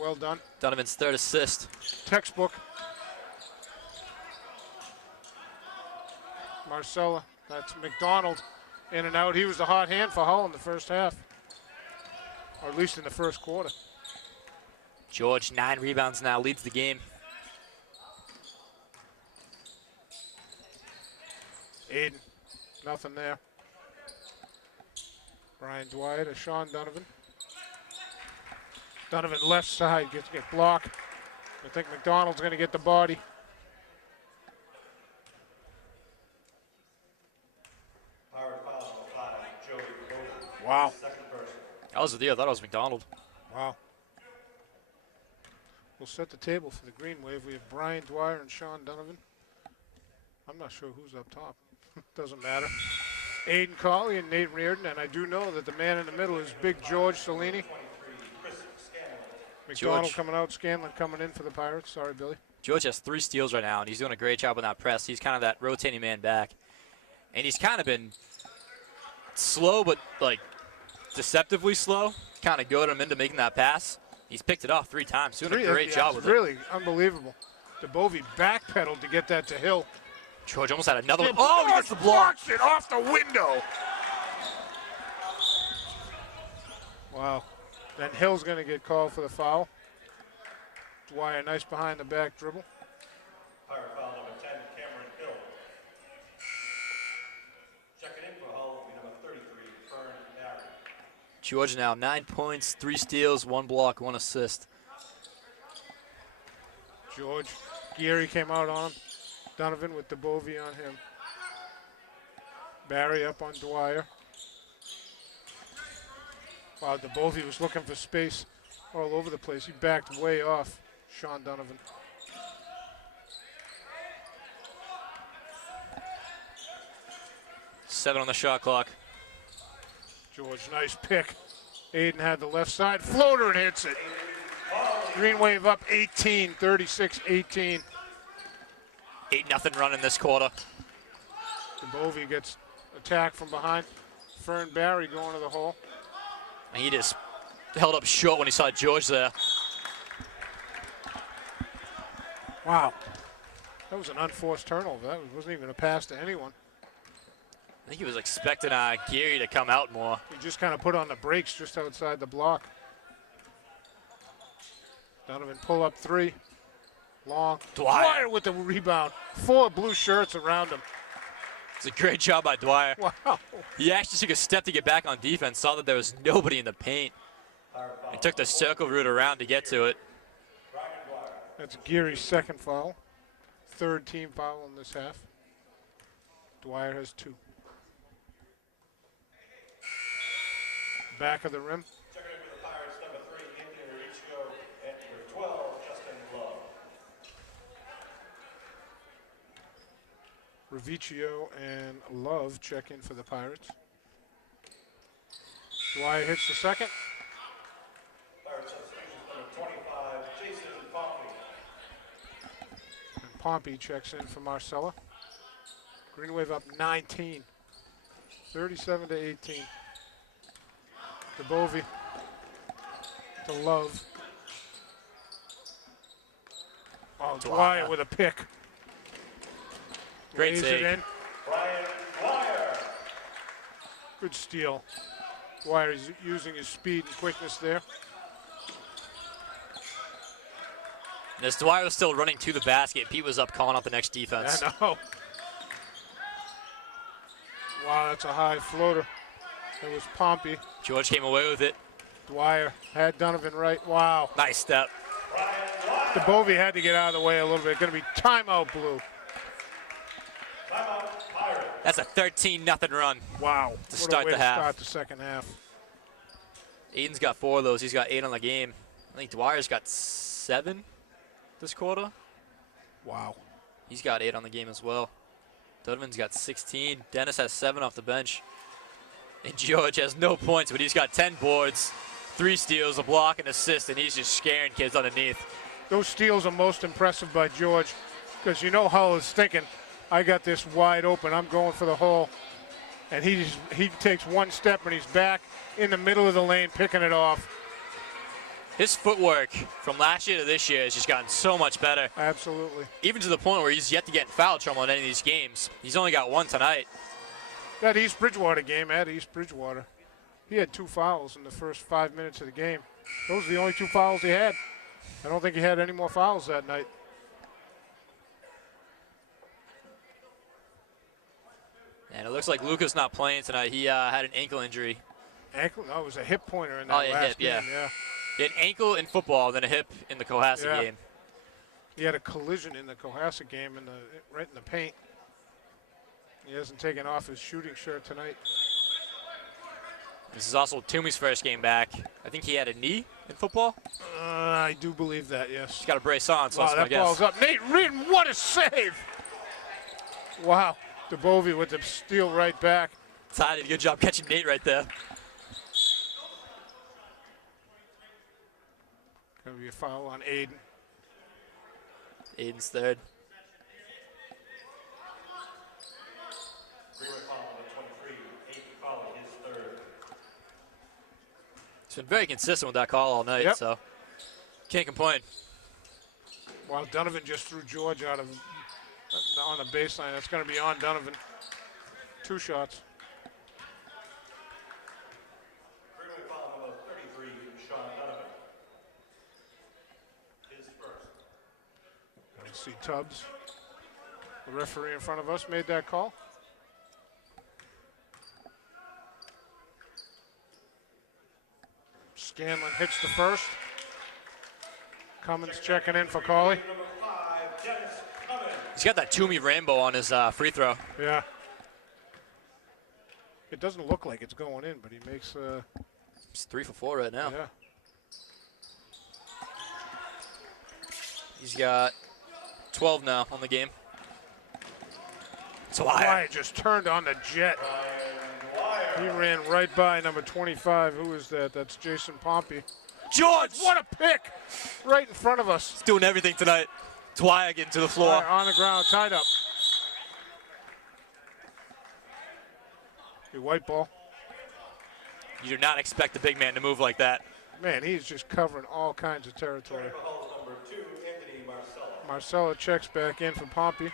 Well done. Donovan's 3rd assist. Textbook. Marcella, that's McDonald. In and out. He was the hot hand for Hull in the first half. Or at least in the first quarter. George, 9 rebounds now, leads the game. Aiden, nothing there. Brian Dwyer to Sean Donovan. Donovan left side, gets blocked. I think McDonald's going to get the body. Wow. I was with you. I thought it was McDonald. Wow. We'll set the table for the Green Wave. We have Brian Dwyer and Sean Donovan. I'm not sure who's up top. Doesn't matter. Aiden Colley and Nate Reardon, and I do know that the man in the middle is Big George Cellini. McDonald coming out, Scanlon coming in for the Pirates. Sorry, Billy. George has 3 steals right now, and he's doing a great job on that press. He's kind of that rotating man back. And he's kind of been slow, but like deceptively slow. Kind of goaded him into making that pass. He's picked it off 3 times. Doing a great job with it. Really unbelievable. DeBovey backpedaled to get that to Hill. George almost had another one. Oh, he gets the block. Blocks it off the window. Wow. Then Hill's going to get called for the foul. Dwyer, nice behind the back dribble. Pirate foul number 10, Cameron Hill. Checking in for Hull will be number 33, Fern Barry. George now 9 points, 3 steals, 1 block, 1 assist. George, Geary came out on him. Donovan with DeBovey on him. Barry up on Dwyer. Wow, DeBovey was looking for space all over the place. He backed way off Sean Donovan. 7 on the shot clock. George, nice pick. Aiden had the left side floater and hits it. Green Wave up 18, 36-18. 8-0 run in this quarter. DeBovie gets attacked from behind. Fern Barry going to the hole. And he just held up short when he saw George there. Wow. That was an unforced turnover. That wasn't even a pass to anyone. I think he was expecting Geary to come out more. He just kind of put on the brakes just outside the block. Donovan pull up 3. Long. Dwyer with the rebound. 4 blue shirts around him. It's a great job by Dwyer. Wow. He actually took a step to get back on defense, saw that there was nobody in the paint. He took the circle route around to get to it. That's Geary's second foul. 3rd team foul in this half. Dwyer has 2. Back of the rim. Checking in for the Pirates, number 3, Anthony Mauricio, and number 12, Justin Love. Ravicchio and Love check in for the Pirates. Dwyer hits the second. Pirates substitutions, number 25, Jason Pompey. And Pompey checks in for Marcella. Green Wave up 19. 37-18. DeBovie to Love. Oh, Dwyer with a pick. Great Lays save. it in. Brian Dwyer. Good steal. Dwyer is using his speed and quickness there. And as Dwyer was still running to the basket, Pete was up calling out the next defense. I know. Wow, that's a high floater. It was Pompey. George came away with it. Dwyer had Donovan right. Wow. Nice step. DeBovie had to get out of the way a little bit. Going to be timeout blue. Timeout, Pirates. That's a 13-0 run. Wow. To start what a way the half. To start the second half. Aiden's got 4 of those. He's got 8 on the game. I think Dwyer's got 7 this quarter. Wow. He's got 8 on the game as well. Donovan's got 16. Dennis has 7 off the bench. And George has no points, but he's got 10 boards, 3 steals, a block, and assist, and he's just scaring kids underneath. Those steals are most impressive by George because you know Hull is thinking, I got this wide open, I'm going for the hole. And he takes 1 step and he's back in the middle of the lane picking it off. His footwork from last year to this year has just gotten so much better. Absolutely. Even to the point where he's yet to get in foul trouble in any of these games. He's only got 1 tonight. That East Bridgewater game at East Bridgewater, he had 2 fouls in the first 5 minutes of the game. Those are the only 2 fouls he had. I don't think he had any more fouls that night. And it looks like Luca's not playing tonight. He had an ankle injury. Ankle? No, it was a hip pointer in that last hip, game. yeah. He had ankle in football, then a hip in the Cohasset Yeah. game. He had a collision in the Cohasset game right in the paint. He hasn't taken off his shooting shirt tonight. This is also Toomey's first game back. I think he had a knee in football. I do believe that, yes. He's got a brace on, so Wow, that's my that guess. ball's up. Nate Reardon, what a save! Wow, DeBovie with the steal right back. Ty did a good job catching Nate right there. Gonna be a foul on Aiden. Aiden's third. Greenway foul number 23, Aiden Colley, his 3rd. He's been very consistent with that call all night, Yep. so can't complain. Wow, Donovan just threw George out of on the baseline. That's going to be on Donovan. 2 shots. Greenway foul number 33, Sean Donovan. His 1st. You see Tubbs. The referee in front of us made that call. Scanlon hits the first. Cummins checking in for Cauley. Number 5, Dennis Cummins. He's got that Toomey rainbow on his free throw. Yeah. It doesn't look like it's going in, but he makes, He's 3 for 4 right now. yeah. He's got 12 now on the game. Dwyer just turned on the jet. He ran right by number 25. Who is that? That's Jason Pompey. George! What a pick! Right in front of us. He's doing everything tonight. Dwyer getting to the floor. Dwyer on the ground, tied up. A white ball. You do not expect the big man to move like that. Man, he's just covering all kinds of territory. Marcelo checks back in for Pompey.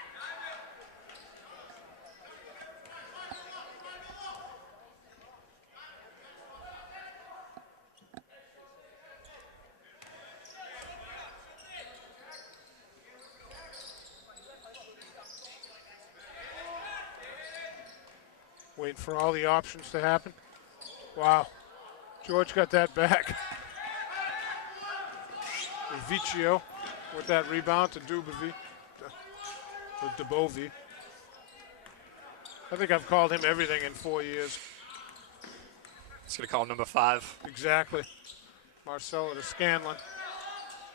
Waiting for all the options to happen. Wow. George got that back. Vecchio with that rebound to Dubovi. Or Dubovi. I think I've called him everything in 4 years. He's going to call him number 5. Exactly. Marcelo to Scanlon.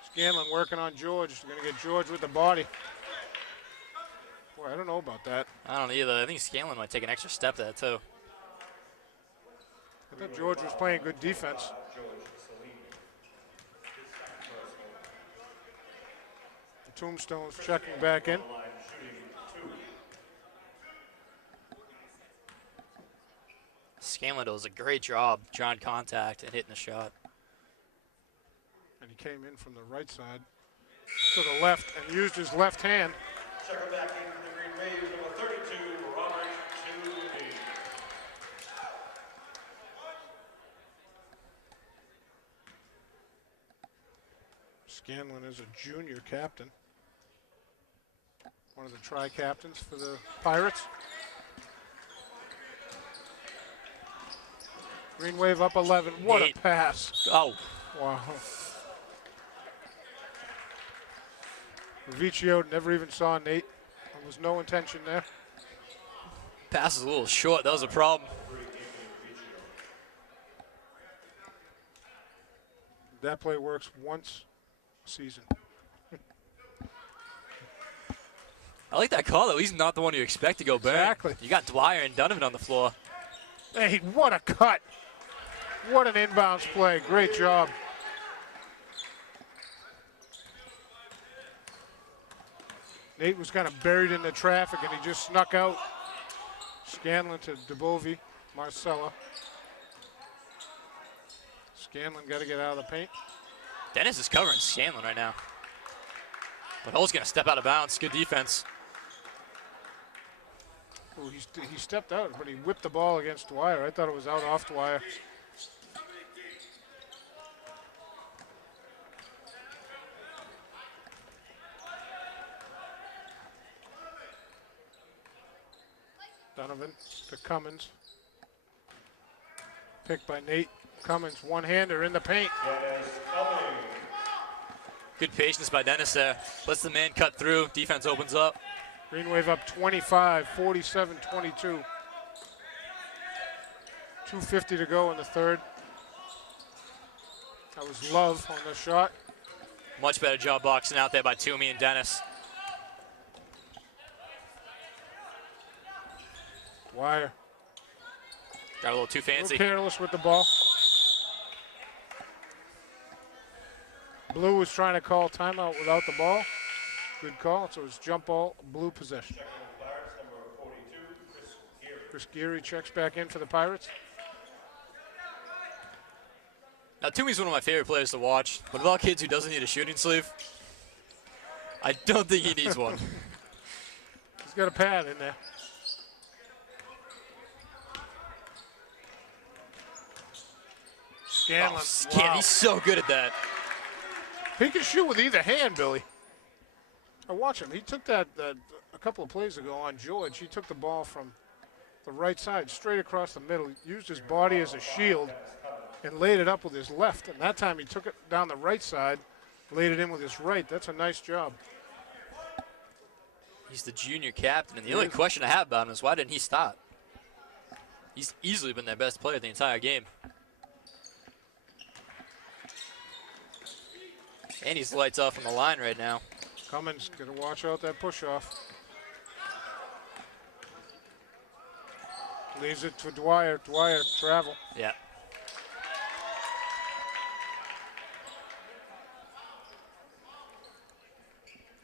Scanlon working on George. Going to get George with the body. Boy, I don't know about that. I don't either. I think Scanlon might take an extra step there, too. I thought George was playing good defense. The Tombstone's checking back in. Scanlon does a great job drawing contact and hitting the shot. And he came in from the right side to the left and used his left hand. Checker back into the Green Wave, number 32, Robert Toomey. Scanlon is a junior captain. One of the tri-captains for the Pirates. Green Wave up 11. What Nate. a pass. Oh, Wow. Vecchio never even saw Nate. There was no intention there. pass is a little short. That was a problem. That play works once a season. I like that call, though. He's not the one you expect to go back. Exactly. You got Dwyer and Donovan on the floor. Hey, what a cut. What an inbounds play. Great job. Nate was kind of buried in the traffic, and he just snuck out. Scanlon to Dubovi, Marcella. Scanlon got to get out of the paint. Dennis is covering Scanlon right now. But Hull's going to step out of bounds. Good defense. Ooh, he stepped out, but he whipped the ball against Dwyer. I thought it was out off Dwyer. Donovan to Cummins. Picked by Nate. Cummins, one-hander in the paint. Good patience by Dennis there. Lets the man cut through. Defense opens up. Green Wave up 25, 47-22. 2:50 to go in the third. That was Love on the shot. Much better job boxing out there by Toomey and Dennis. Dwyer. Got a little too A little fancy. careless with the ball. Blue was trying to call timeout without the ball. Good call, so it's jump ball, Blue possession. Chris Geary checks back in for the Pirates. Now, Toomey's one of my favorite players to watch, but of all kids who doesn't need a shooting sleeve, I don't think he needs one. He's got a pad in there. Scanlon. Wow. He's so good at that. He can shoot with either hand, Billy. I watch him. He took that a couple of plays ago on George. He took the ball from the right side straight across the middle, used his body as a shield, and laid it up with his left. And that time he took it down the right side, laid it in with his right. That's a nice job. He's the junior captain, and the only question I have about him is why didn't he start? He's easily been their best player the entire game. And he's lights off on the line right now. Cummins gonna watch out that push off. Leaves it to Dwyer. Dwyer travel. Yeah.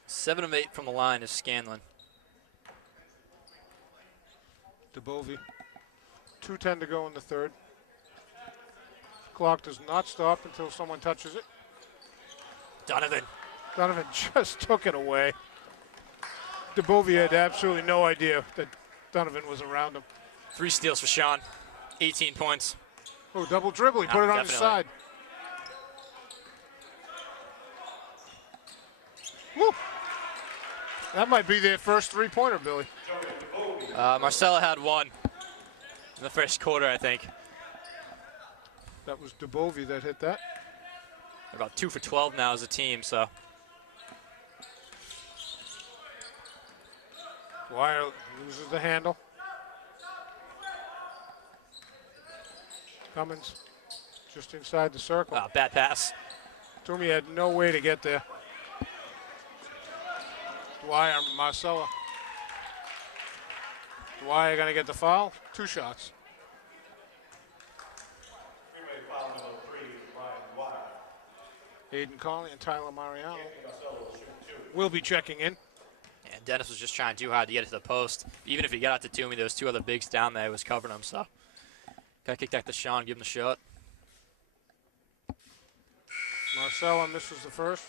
Seven of 8 from the line is Scanlon. DeBovie. 2:10 to go in the third. Clock does not stop until someone touches it. Donovan. Donovan just took it away. DeBovie had absolutely no idea that Donovan was around him. 3 steals for Sean. 18 points. Oh, double dribble. He put it on his side. Woo. That might be their first three-pointer, Billy. Marcella had 1 in the first quarter, I think. That was DeBovie that hit that. About 2 for 12 now as a team, so. Dwyer loses the handle. Cummins just inside the circle. Oh, bad pass. Toomey had no way to get there. Dwyer, Marcella. Dwyer gonna get the foul. 2 shots. Aiden Conley and Tyler Mariano will be checking in. And Dennis was just trying too hard to get it to the post. Even if he got out to Toomey, there was 2 other bigs down there who was covering him, so. Gotta kick that to Sean, give him the shot. Marcella misses the first.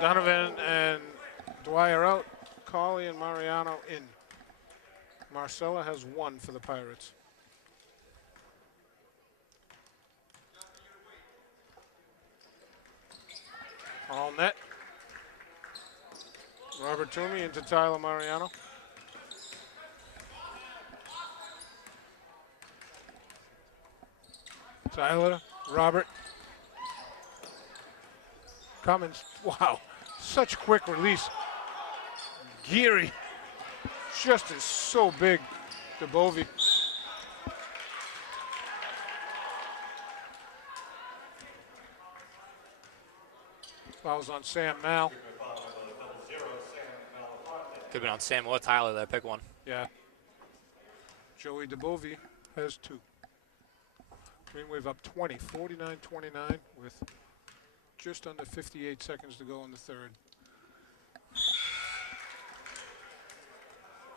Donovan and Dwyer out. Cauley and Mariano in. Marcella has 1 for the Pirates. All net. Robert Toomey into Tyler Mariano. Tyler, Robert. Cummins, wow, such quick release. Geary, just is so big. DeBovie. Fouls on Sam Mal. Could have been on Sam or Tyler there, pick one. Yeah. Joey DeBovie has 2. Green Wave up 20, 49-29 with just under 58 seconds to go in the third.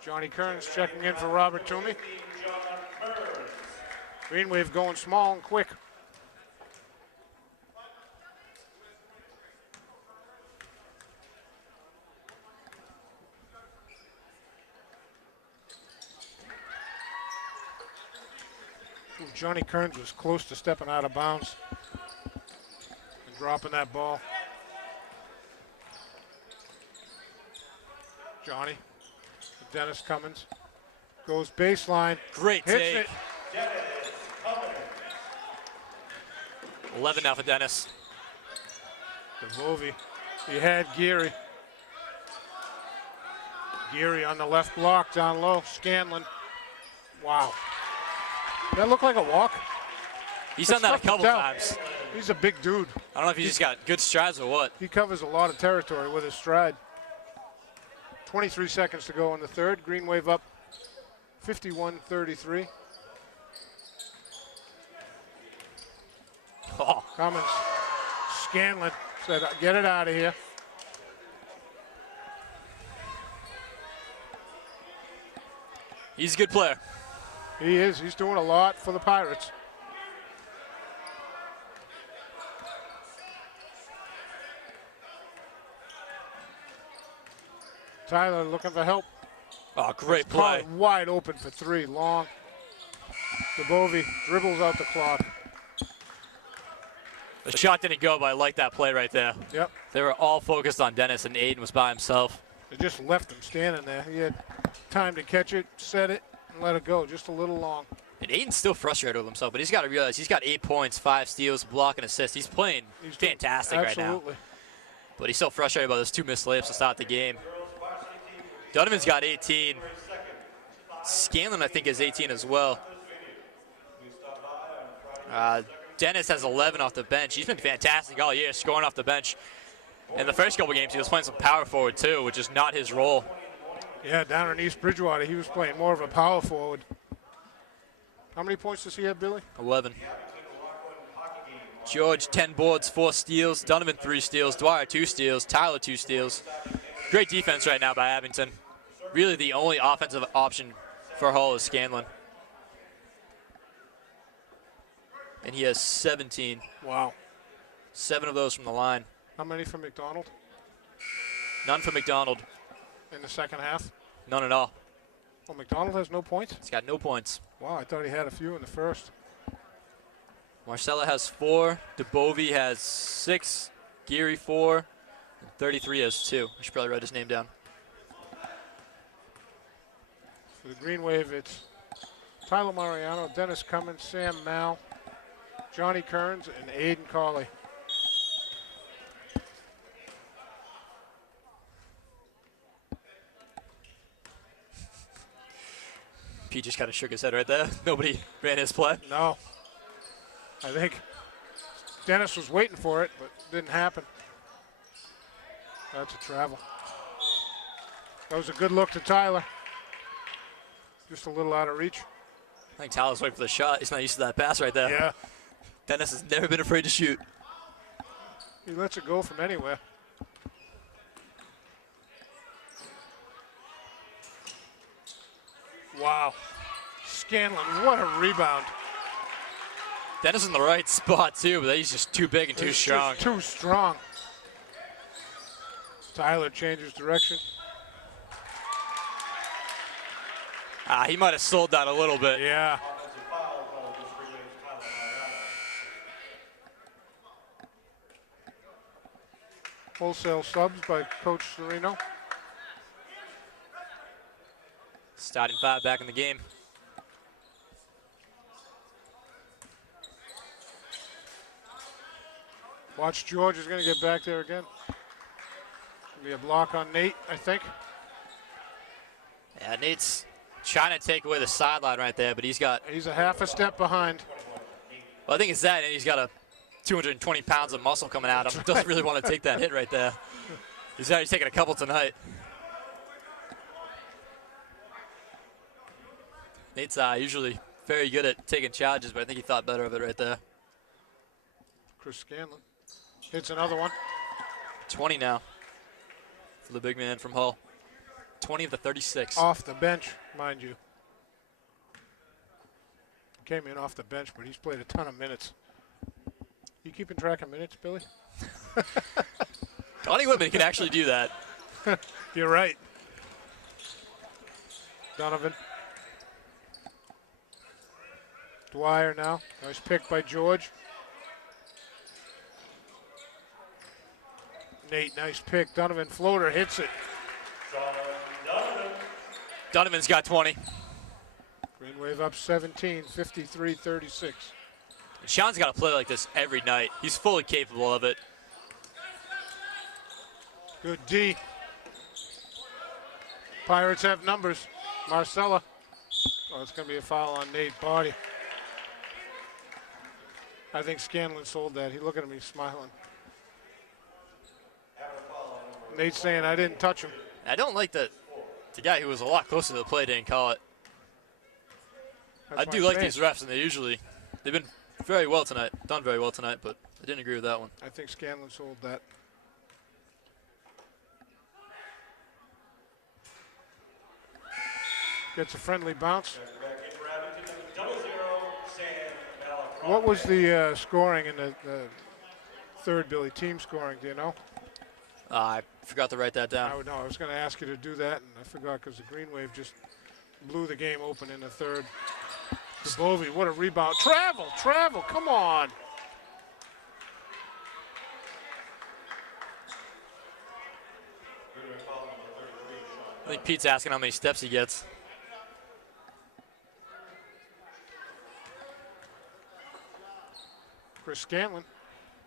Johnny Kearns checking in for Robert Toomey. Green Wave going small and quick. Ooh, Johnny Kearns was close to stepping out of bounds and dropping that ball. Johnny, Dennis Cummins, goes baseline. Great hits take. it. 11 now for Dennis. DeBovie, he had Geary. Geary on the left block, down low, Scanlon. Wow. That looked like a walk. He's That's done that a tough to couple tell. times. He's a big dude. I don't know if he's just got good strides or what. He covers a lot of territory with his stride. 23 seconds to go in the third. Green Wave up 51-33. Oh, Cummins, Scanlon said, get it out of here. he's a good player. He is. He's doing a lot for the Pirates. Tyler looking for help. Oh, great Caught play. wide open for 3, long. DeBovie dribbles out the clock. The shot didn't go, but I like that play right there. Yep, They were all focused on Dennis, and Aiden was by himself. they just left him standing there. He had time to catch it, set it, and let it go, just a little long. And Aiden's still frustrated with himself, but he's got to realize he's got 8 points, 5 steals, block, and assist. He's playing fantastic right now. Absolutely. But he's still frustrated about those 2 missed layups to start the game. Donovan's got 18. Scanlon, I think, has 18 as well. Dennis has 11 off the bench. He's been fantastic all year, scoring off the bench. In the first couple games, he was playing some power forward too, which is not his role. Yeah, down in East Bridgewater, he was playing more of a power forward. How many points does he have, Billy? 11. George, 10 boards, 4 steals. Donovan, 3 steals. Dwyer, 2 steals. Tyler, 2 steals. Great defense right now by Abington. Really the only offensive option for Hull is Scanlon. And he has 17. Wow. 7 of those from the line. How many from McDonald None for McDonald. in the second half? None at all. Well, McDonald has no points? He's got no points. Wow, I thought he had a few in the first. Marcella has 4. DeBovie has 6. Geary 4. And 33 has 2. I should probably write his name down. For the Green Wave, it's Tyler Mariano, Dennis Cummins, Sam Mal, Johnny Kearns, and Aiden Cawley. Pete just kind of shook his head right there. Nobody ran his play. No. I think Dennis was waiting for it, but didn't happen. That's a travel. That was a good look to Tyler. Just a little out of reach. I think Tyler's waiting for the shot. He's not used to that pass right there. Yeah. Dennis has never been afraid to shoot. He lets it go from anywhere. Wow. Scanlon, what a rebound. Dennis in the right spot too, but he's just too big and too It's strong. just too strong. Tyler changes direction. He might have sold that a little bit. Yeah. Wholesale subs by Coach Serino. Starting 5 back in the game. Watch George is going to get back there again. Be a block on Nate, I think. Yeah, Nate's trying to take away the sideline right there, but he's got, He's a half a step behind. well, I think it's that, and he's got a 220 pounds of muscle coming out of him. Doesn't really want to take that hit right there. He's already taken a couple tonight. Nate's usually very good at taking charges, but I think he thought better of it right there. Chris Scanlon hits another one. 20 now for the big man from Hull. 20 of the 36. Off the bench, mind you. Came in off the bench, but he's played a ton of minutes. You keeping track of minutes, Billy? Donnie Whitman can actually do that. You're right. Donovan. Dwyer now. Nice pick by George. Nate, nice pick. Donovan floater hits it. Donovan's got 20. Green Wave up 17, 53-36. And Sean's got to play like this every night. He's fully capable of it. Good D. Pirates have numbers. Marcella. Oh, it's going to be a foul on Nate Body. I think Scanlon sold that. He look at me smiling. Nate's saying I didn't touch him. I don't like that the guy who was a lot closer to the play didn't call it. That's I what do I'm like saying. these refs, and they've been very well tonight, done very well tonight, but I didn't agree with that one. I think Scanlon sold that. Gets a friendly bounce. What was the scoring in the third, Billy? Team scoring, do you know? I forgot to write that down. I would know. I was going to ask you to do that, and I forgot because the Green Wave just blew the game open in the third. DeBovie, what a rebound. Travel, come on. I think Pete's asking how many steps he gets. Chris Scanlon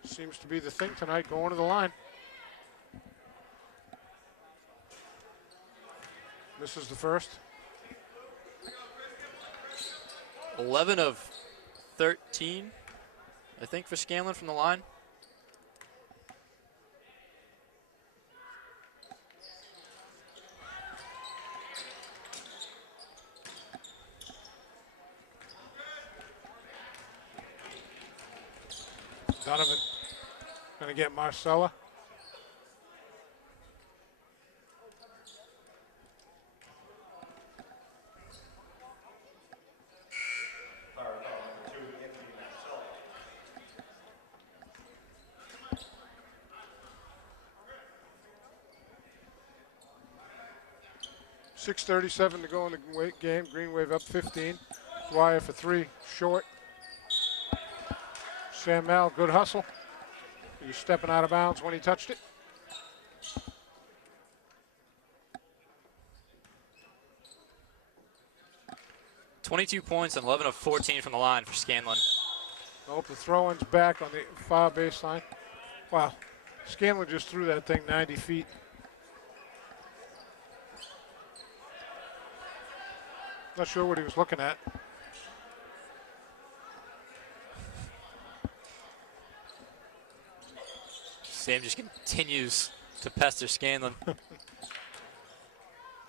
seems to be the thing tonight, going to the line. This is the first. 11 of 13, I think, for Scanlon from the line. Donovan gonna get Marcella. .6:37 to go in the game. Green Wave up 15. Dwyer for three, short. Sam Mal, good hustle. He was stepping out of bounds when he touched it. .22 points and 11 of 14 from the line for Scanlon. Nope, the throw-in's back on the far baseline. Wow, Scanlon just threw that thing 90 feet. Not sure what he was looking at. Sam just continues to pester Scanlon.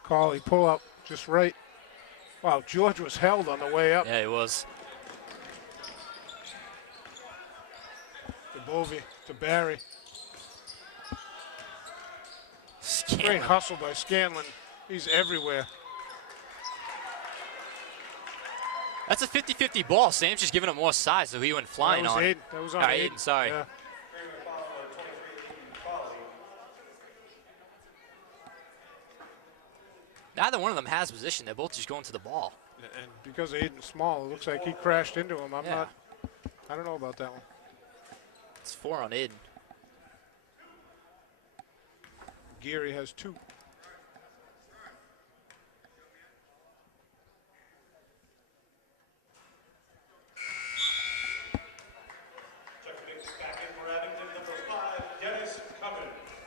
Carly pull up just right. Wow, George was held on the way up. Yeah, he was. To Bovey, to Barry. Scanlon. Great hustle by Scanlon. He's everywhere. That's a 50-50 ball. Sam's just giving him more size, so he went flying That was on Aiden. it. That was on Aiden, sorry. Yeah. Neither one of them has position. They're both just going to the ball. And because Aiden's small, it looks like he crashed into him. Yeah. I don't know about that one. It's 4 on Aiden. Geary has 2.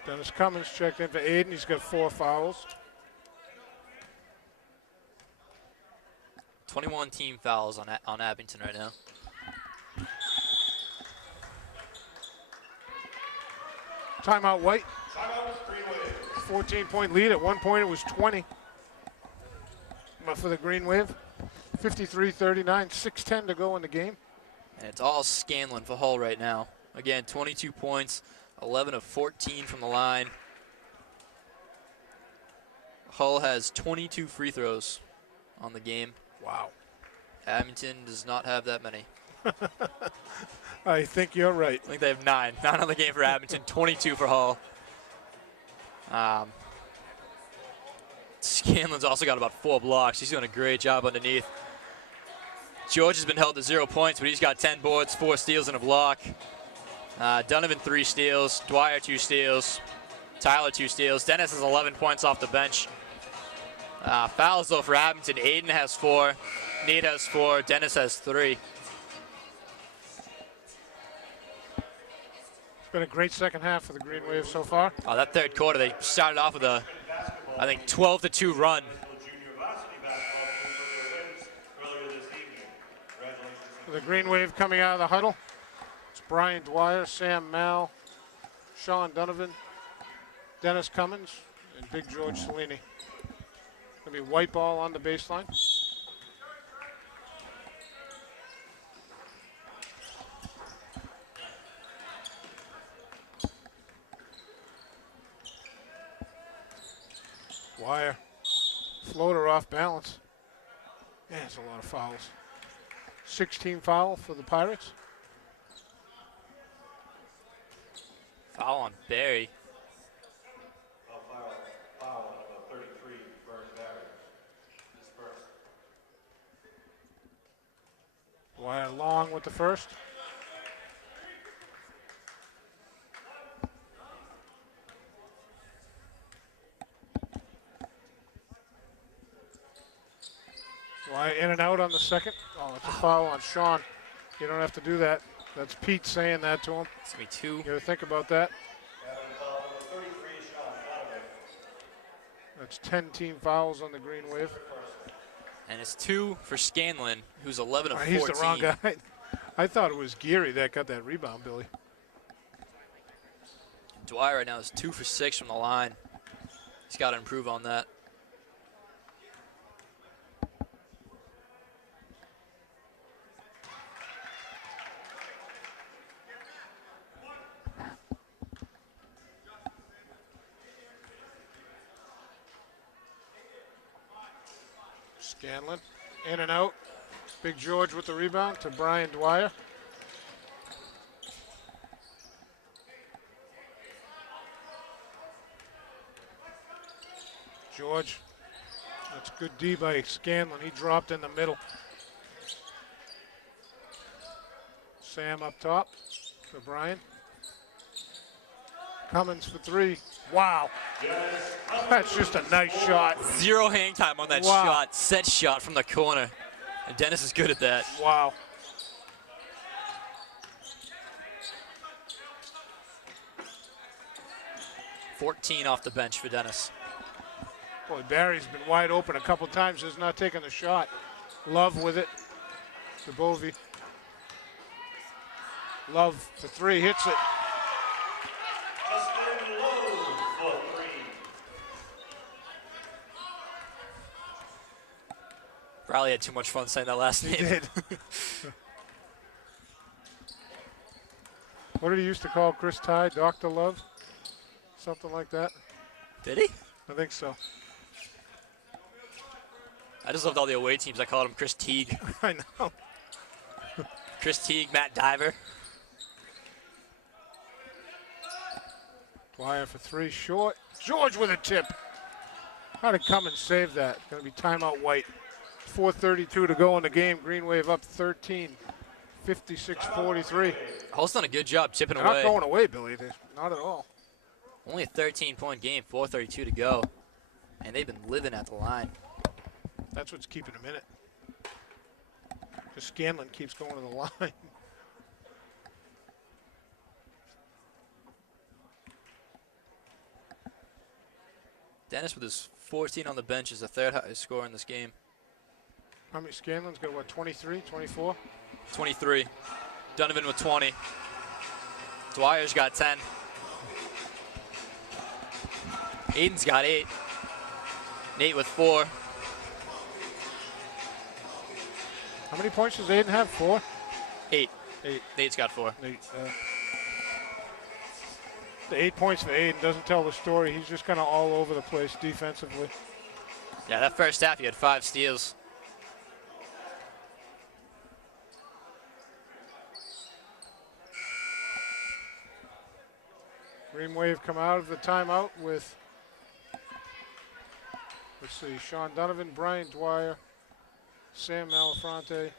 Dennis Cummins checked in for Aiden. He's got 4 fouls. 21 team fouls on Abington right now. Timeout White. 14-point lead. At one point it was 20. But for the Green Wave, 53-39, 6:10 to go in the game. And it's all Scanlon for Hull right now. Again, 22 points, 11 of 14 from the line. Hull has 22 free throws on the game. Wow. Abington does not have that many. I think you're right. I think they have 9. 9 on the game for Abington, 22 for Hull. Scanlon's also got about 4 blocks. He's doing a great job underneath. George has been held to 0 points, but he's got 10 boards, 4 steals, and a block. Donovan 3 steals. Dwyer 2 steals. Tyler 2 steals. Dennis has 11 points off the bench. Fouls though for Abington. Aiden has 4. Nate has 4. Dennis has 3. It's been a great second half for the Green Wave so far. That third quarter, they started off with a, I think, 12-2 run. The Green Wave coming out of the huddle. It's Brian Dwyer, Sam Mal, Sean Donovan, Dennis Cummins, and Big George Cellini. Gonna be white ball on the baseline. Dwyer, floater off balance. Man, it's a lot of fouls. 16 foul for the Pirates. Foul on Barry. Foul of 33 for Barry. Dispersed. Dwyer long with the first. Dwyer in and out on the second. Oh, it's a foul on Sean. You don't have to do that. That's Pete saying that to him. It's going to be 2. You got to think about that. That's 10 team fouls on the Green Wave. And it's 2 for Scanlon, who's 11 of 14. He's the wrong guy. I thought it was Geary that got that rebound, Billy. Dwyer right now is 2 for 6 from the line. He's got to improve on that. Scanlon, in and out. Big George with the rebound to Brian Dwyer. George, that's good D by Scanlon. He dropped in the middle. Sam up top for Brian. Cummins for three. Wow. That's just a nice shot. Zero hang time on that Wow. shot. Set shot from the corner. And Dennis is good at that. Wow. $14 off the bench for Dennis. Boy, Barry's been wide open a couple times. He's not taking the shot. Love with it to Bovey. Love for three, hits it. Justin Lowe for three. Riley had too much fun saying that last name. He did. What did he used to call Chris Ty? Dr. Love? Something like that? Did he? I think so. I just loved all the away teams. I called him Chris Teague. I know. Chris Teague, Matt Diver. Dwyer for three, short. George with a tip. How did Cummins save that? Going to be timeout White. 4:32 to go in the game. Green Wave up 13, 56-43. Hull's done a good job chipping They're away. not going away, Billy. They're not at all. Only a 13-point game, 4:32 to go. And they've been living at the line. That's what's keeping them in it. Because Scanlon keeps going to the line. Dennis with his 14 on the bench is the third highest scorer in this game. How many Scanlon's got, what, 23, 24? 23. Donovan with 20. Dwyer's got 10. Aiden's got 8. Nate with 4. How many points does Aiden have? 4? 8. 8. Nate's got 4. 8. The 8 points for Aiden doesn't tell the story. He's just kind of all over the place defensively. Yeah, that first half he had 5 steals. Green Wave come out of the timeout with, let's see, Sean Donovan, Brian Dwyer, Sam Malafronte,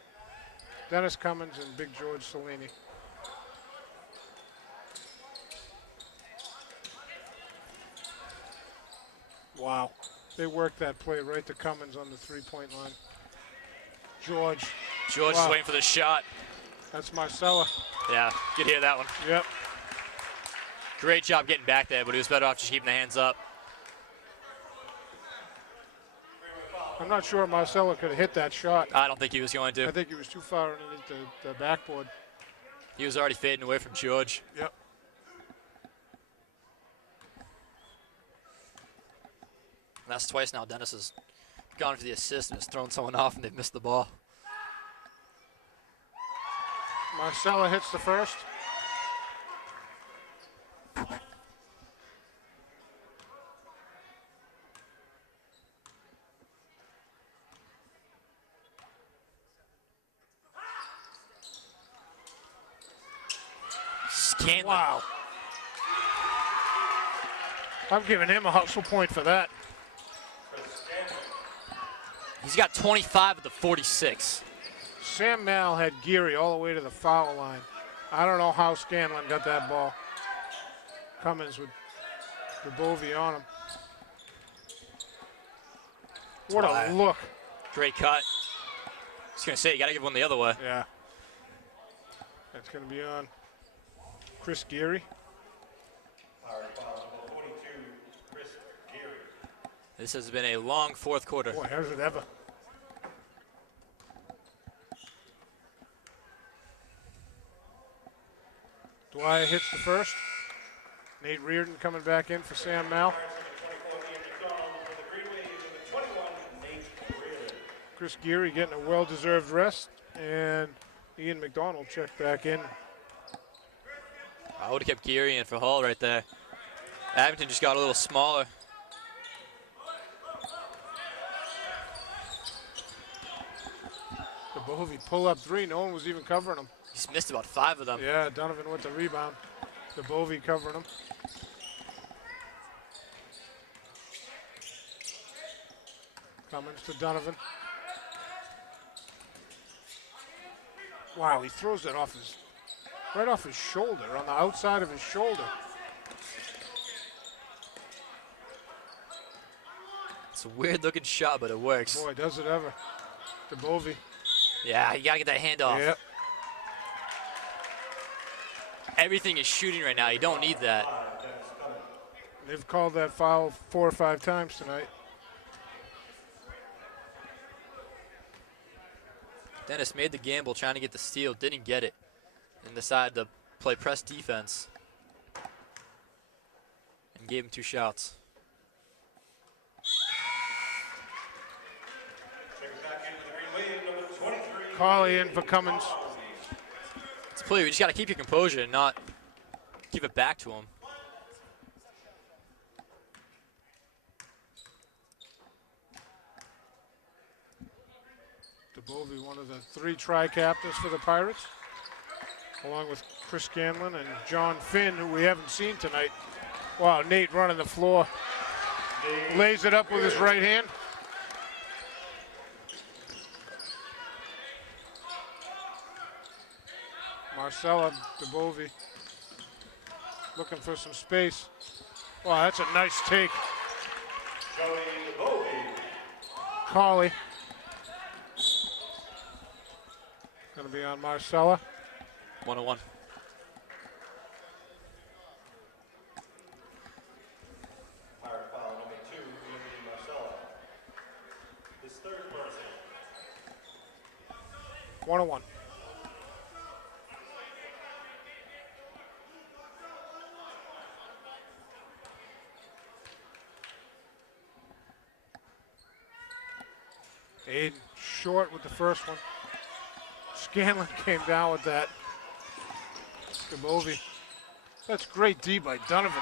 Dennis Cummins, and Big George Cellini. Wow. They worked that play right to Cummins on the three-point line. George. George is waiting for the shot. That's Marcella. Yeah, you could hear that one. Yep. Great job getting back there, but he was better off just keeping the hands up. I'm not sure Marcella could have hit that shot. I don't think he was going I to. think he was too far underneath the backboard. He was already fading away from George. Yep. And that's twice now Dennis has gone for the assist and has thrown someone off and they've missed the ball. Marcella hits the first. Scanlon. Wow. I'm giving him a hustle point for that. He's got 25 of the 46. Sam Mal had Geary all the way to the foul line. I don't know how Scanlon got that ball. Cummins with the Bovey on him. What a look. Great cut. I was going to say, you got to give one the other way. Yeah. That's going to be on Chris Geary. Power foul number 42, Chris Geary. This has been a long fourth quarter. Boy, how's it ever? Dwyer hits the first. Nate Reardon coming back in for Sam Mal. Chris Geary getting a well-deserved rest, and Ian McDonald checked back in. I would have kept Geary in for Hull right there. Abington just got a little smaller. Bovey pull up three. No one was even covering him. He's missed about 5 of them. Yeah, Donovan with the rebound. The Bovey covering him. Cummins to Donovan. Wow, he throws it off right off his shoulder, on the outside of his shoulder. It's a weird looking shot, but it works. Boy, does it ever. To Bovey. Yeah, you gotta get that hand off. Yep. Everything is shooting right now. You don't need that. They've called that foul 4 or 5 times tonight. Dennis made the gamble trying to get the steal, didn't get it, and decided to play press defense and gave him 2 shots. Carly in for Cummins. It's a play. You just got to keep your composure and not give it back to him. DeBovey, one of the 3 tri-captains for the Pirates, along with Chris Scanlon and John Finn, who we haven't seen tonight. Wow, Nate running the floor. Lays it up with his right hand. Marcella DeBovey looking for some space. Wow, that's a nice take. Carly. Going to be on Marcella. 1-1. Pirate foul number 2, Anthony Marcella. His 3rd person. 1-1. Aiden short with the first one. Scanlon came down with that. DeBovey. That's great D by Donovan.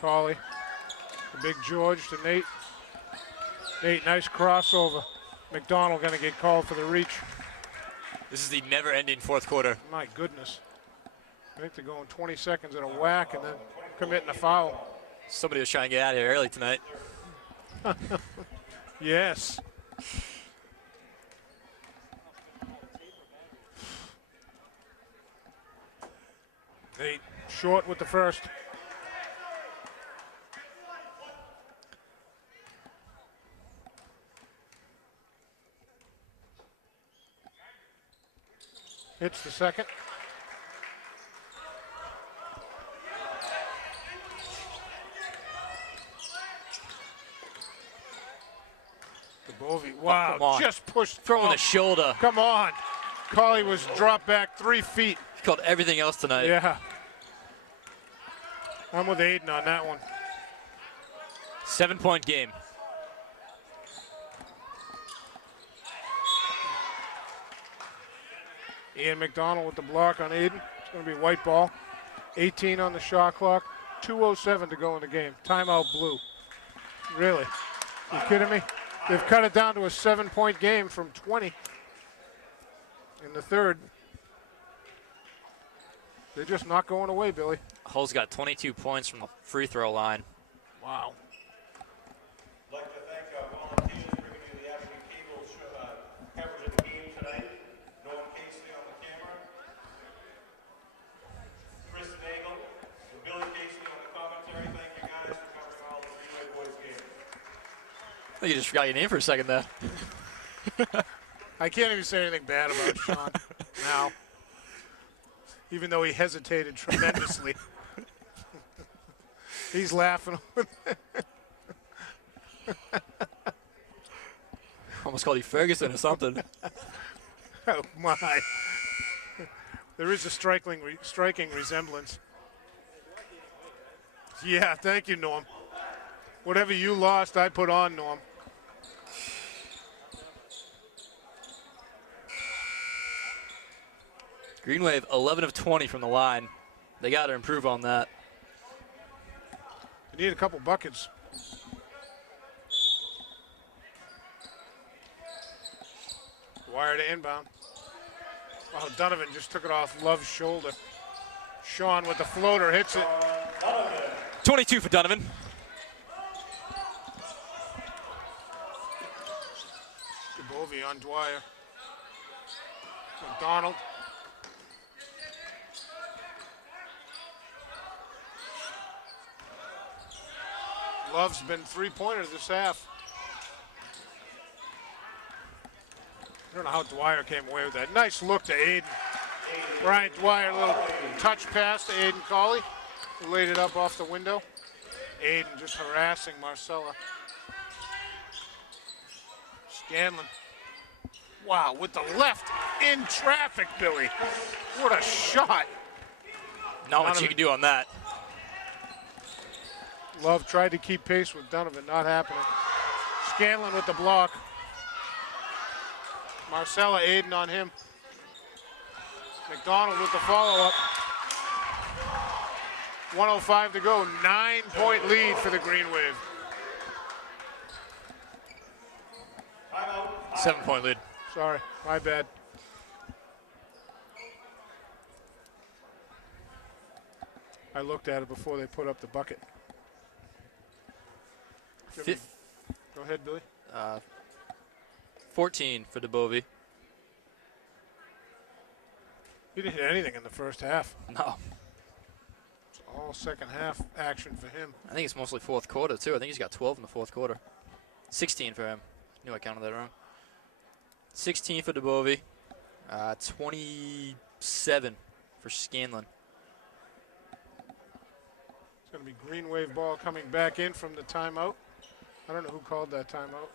Carly. The big George to Nate. Nate, nice crossover. McDonald going to get called for the reach. This is the never-ending 4th quarter. My goodness. I think they're going 20 seconds at a whack and then committing a foul. Somebody was trying to get out of here early tonight. Yes. Nate short with the first. Hits the second. DeBovey, wow, come on. just pushed. Throwing the shoulder. Come on. Carly was dropped back 3 feet. He called everything else tonight. Yeah. I'm with Aiden on that one. 7-point game. Ian McDonald with the block on Aiden. It's going to be white ball. 18 on the shot clock. 2:07 to go in the game. Timeout blue. Really? You kidding me? They've cut it down to a 7-point game from 20 in the 3rd. They're just not going away, Billy. Hull's got 22 points from the free throw line. Wow. I'd like to thank volunteers bringing you the Ashley Cable coverage of the game tonight. Norm Casey on the camera. Chris Nagel and Billy Casey on the commentary. Thank you guys for covering all the Greenway Boys games. I think you just forgot your name for a second there. I can't even say anything bad about Sean now, even though he hesitated tremendously. He's laughing. Almost called you Ferguson or something. Oh, my. There is a striking resemblance. Yeah, thank you, Norm. Whatever you lost, I put on, Norm. Green Wave, 11 of 20 from the line. They got to improve on that. Need a couple buckets. Wire to inbound. Oh, Donovan just took it off Love's shoulder. Sean with the floater hits it. 22 for Donovan. Dubovy on Dwyer. McDonald. Love's been three-pointers this half. I don't know how Dwyer came away with that. Nice look to Aiden. Brian Dwyer, a little touch pass to Aiden Colley, who laid it up off the window. Aiden just harassing Marcella. Scanlon. Wow, with the left in traffic, Billy. What a shot. Not much you can do on that. Love tried to keep pace with Donovan, not happening. Scanlon with the block. Marcella Aiden on him. McDonald with the follow-up. 1:05 to go, 9-point lead for the Green Wave. 7-point lead. Sorry, my bad. I looked at it before they put up the bucket. Go ahead, Billy. 14 for Dubovy. He didn't hit anything in the first half. No. It's all second half action for him. I think it's mostly fourth quarter, too. I think he's got 12 in the fourth quarter. 16 for him. Knew I counted that wrong. 16 for Dubovy. 27 for Scanlon. It's going to be Green Wave ball coming back in from the timeout. I don't know who called that timeout,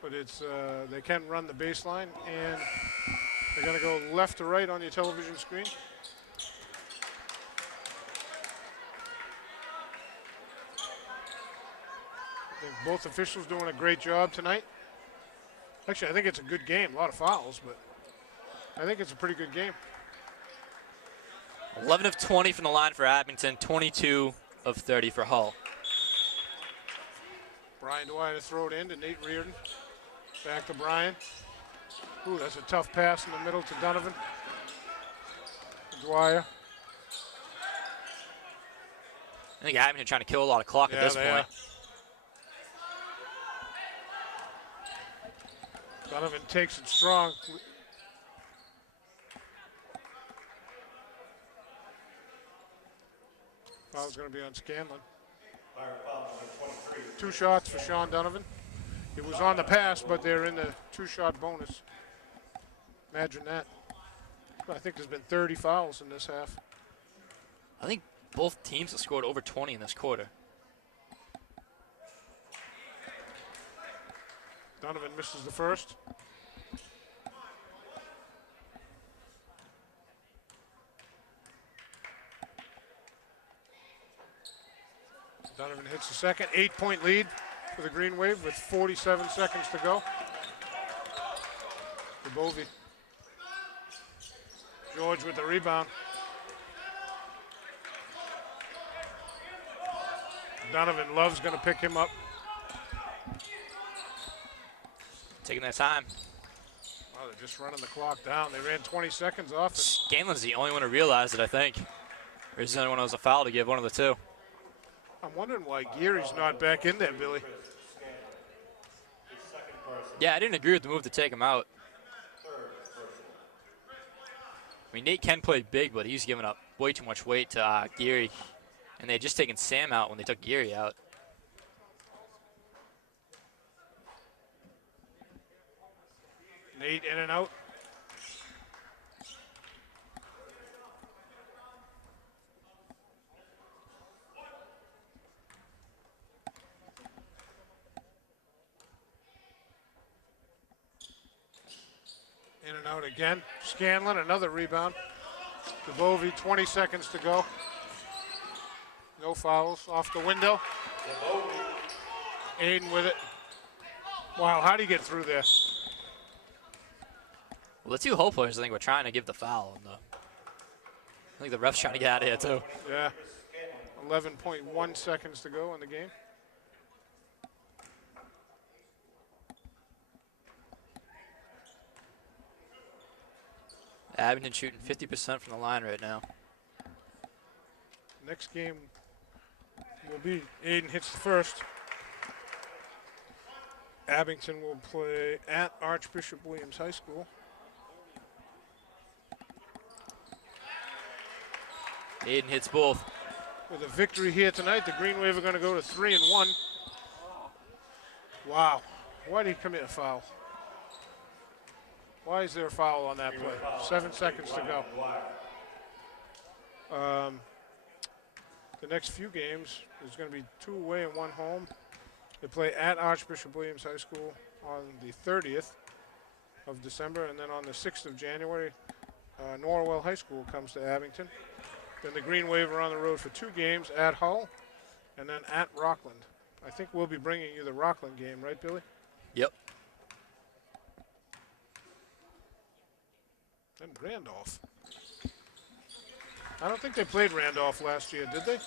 but it's they can run the baseline, and they're going to go left to right on your television screen. I think both officials doing a great job tonight. Actually, I think it's a good game. A lot of fouls, but I think it's a pretty good game. 11 of 20 from the line for Abington, 22 of 30 for Hull. Brian Dwyer to throw it in to Nate Reardon. Back to Brian. Ooh, that's a tough pass in the middle to Donovan. Dwyer. I think Abington trying to kill a lot of clock at this point. Donovan takes it strong. Foul's going to be on Scanlon. 2 shots for Sean Donovan. It was on the pass, but they're in the 2-shot bonus. Imagine that. I think there's been 30 fouls in this half. I think both teams have scored over 20 in this quarter. Donovan misses the first. Donovan hits the second. 8-point lead for the Green Wave with 47 seconds to go. Dubovy. George with the rebound. Donovan Love's going to pick him up. Taking their time. Oh, they're just running the clock down. They ran 20 seconds off it. Scanlon's the only one who realized it, I think. Or he's the only one who was a foul to give, one of the two. I'm wondering why Geary's not back in there, Billy. Yeah, I didn't agree with the move to take him out. I mean, Nate Ken played big, but he's giving up way too much weight to Geary. And they had just taken Sam out when they took Geary out. Nate in and out. In and out again. Scanlon, another rebound. Dubovy, 20 seconds to go. No fouls, off the window. Aiden with it. Wow, how do you get through there? Well, the two Hull players, I think, were trying to give the foul. And I think the ref's trying to get out of here, too. Yeah. 11.1 seconds to go in the game. Abington shooting 50% from the line right now. Next game will be Aiden hits the first. Abington will play at Archbishop Williams High School. Aiden hits both. With a victory here tonight, the Green Wave are going to go to 3-1. Wow. Why did he commit a foul? Why is there a foul on that play? 7 seconds to go. The next few games, there's going to be 2 away and 1 home. They play at Archbishop Williams High School on the 30th of December, and then on the 6th of January, Norwell High School comes to Abington. Then the Green Wave are on the road for 2 games at Hull, and then at Rockland. I think we'll be bringing you the Rockland game, right, Billy? Yep. And Randolph. I don't think they played Randolph last year, did they?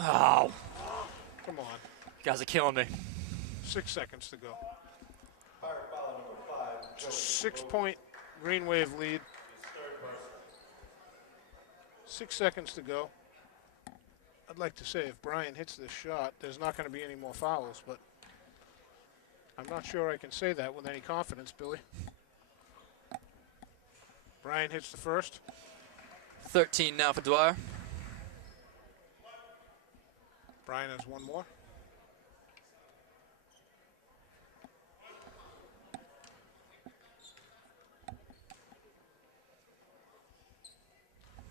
Oh, Come on. guys are killing me. 6 seconds to go. 6-point Green Wave lead. 6 seconds to go. I'd like to say if Brian hits this shot, there's not going to be any more fouls, but I'm not sure I can say that with any confidence, Billy. Brian hits the first. 13 now for Dwyer. Brian has 1 more.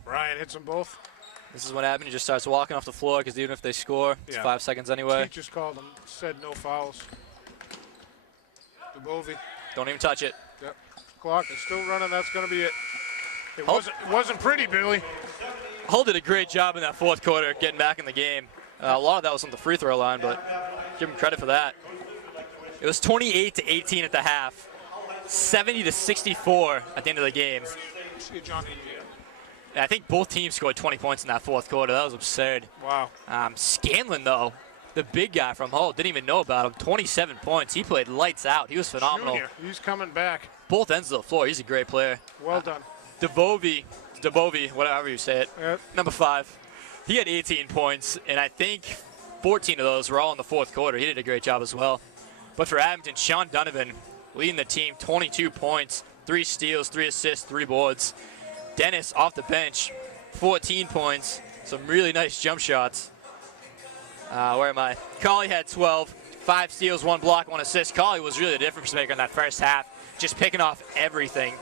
Brian hits them both. This is when Abington just starts walking off the floor because even if they score, it's 5 seconds anyway. Teachers called them, said no fouls. DeBovie. Don't even touch it. Yep. Clock is still running. That's going to be it. It wasn't pretty, Billy. Hull did a great job in that 4th quarter getting back in the game. A lot of that was on the free throw line, but give them credit for that. It was 28-18 at the half, 70-64 at the end of the game. And I think both teams scored 20 points in that 4th quarter. That was absurd. Wow. Scanlon, though, the big guy from Hull, didn't even know about him. 27 points. He played lights out. He was phenomenal. Junior. He's coming back. Both ends of the floor. He's a great player. Well done. DeBovie, whatever you say it, Yep. number 5. He had 18 points, and I think 14 of those were all in the 4th quarter. He did a great job as well. But for Abington, Sean Donovan leading the team, 22 points, 3 steals, 3 assists, 3 boards. Dennis off the bench, 14 points, some really nice jump shots. Where am I? Colley had 12, 5 steals, 1 block, 1 assist. Colley was really the difference maker in that first half, just picking off everything.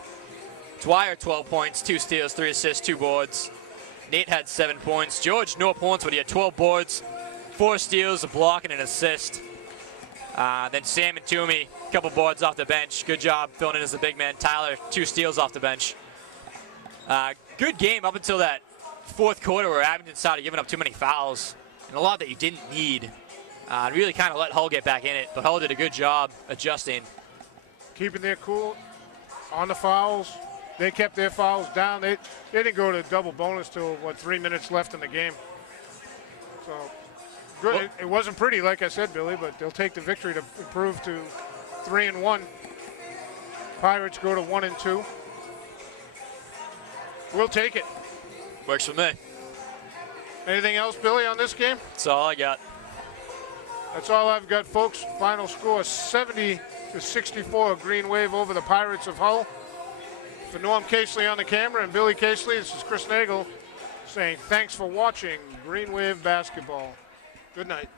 Dwyer, 12 points, 2 steals, 3 assists, 2 boards. Nate had 7 points. George, no points, but he had 12 boards, 4 steals, a block, and an assist. Then Sam and Toomey, a couple boards off the bench. Good job filling in as the big man. Tyler, 2 steals off the bench. Good game up until that 4th quarter where Abington started giving up too many fouls and a lot that you didn't need. Really kind of let Hull get back in it, but Hull did a good job adjusting. Keeping their cool on the fouls. They kept their fouls down. They didn't go to double bonus till, 3 minutes left in the game. So, good. Well, it wasn't pretty, like I said, Billy, but they'll take the victory to improve to 3-1. Pirates go to 1-2. We'll take it. Works for me. Anything else, Billy, on this game? That's all I got. That's all I've got, folks. Final score, 70-64, Green Wave over the Pirates of Hull. For Norm Casely on the camera and Billy Casely, this is Chris Nagel saying thanks for watching Green Wave Basketball. Good night.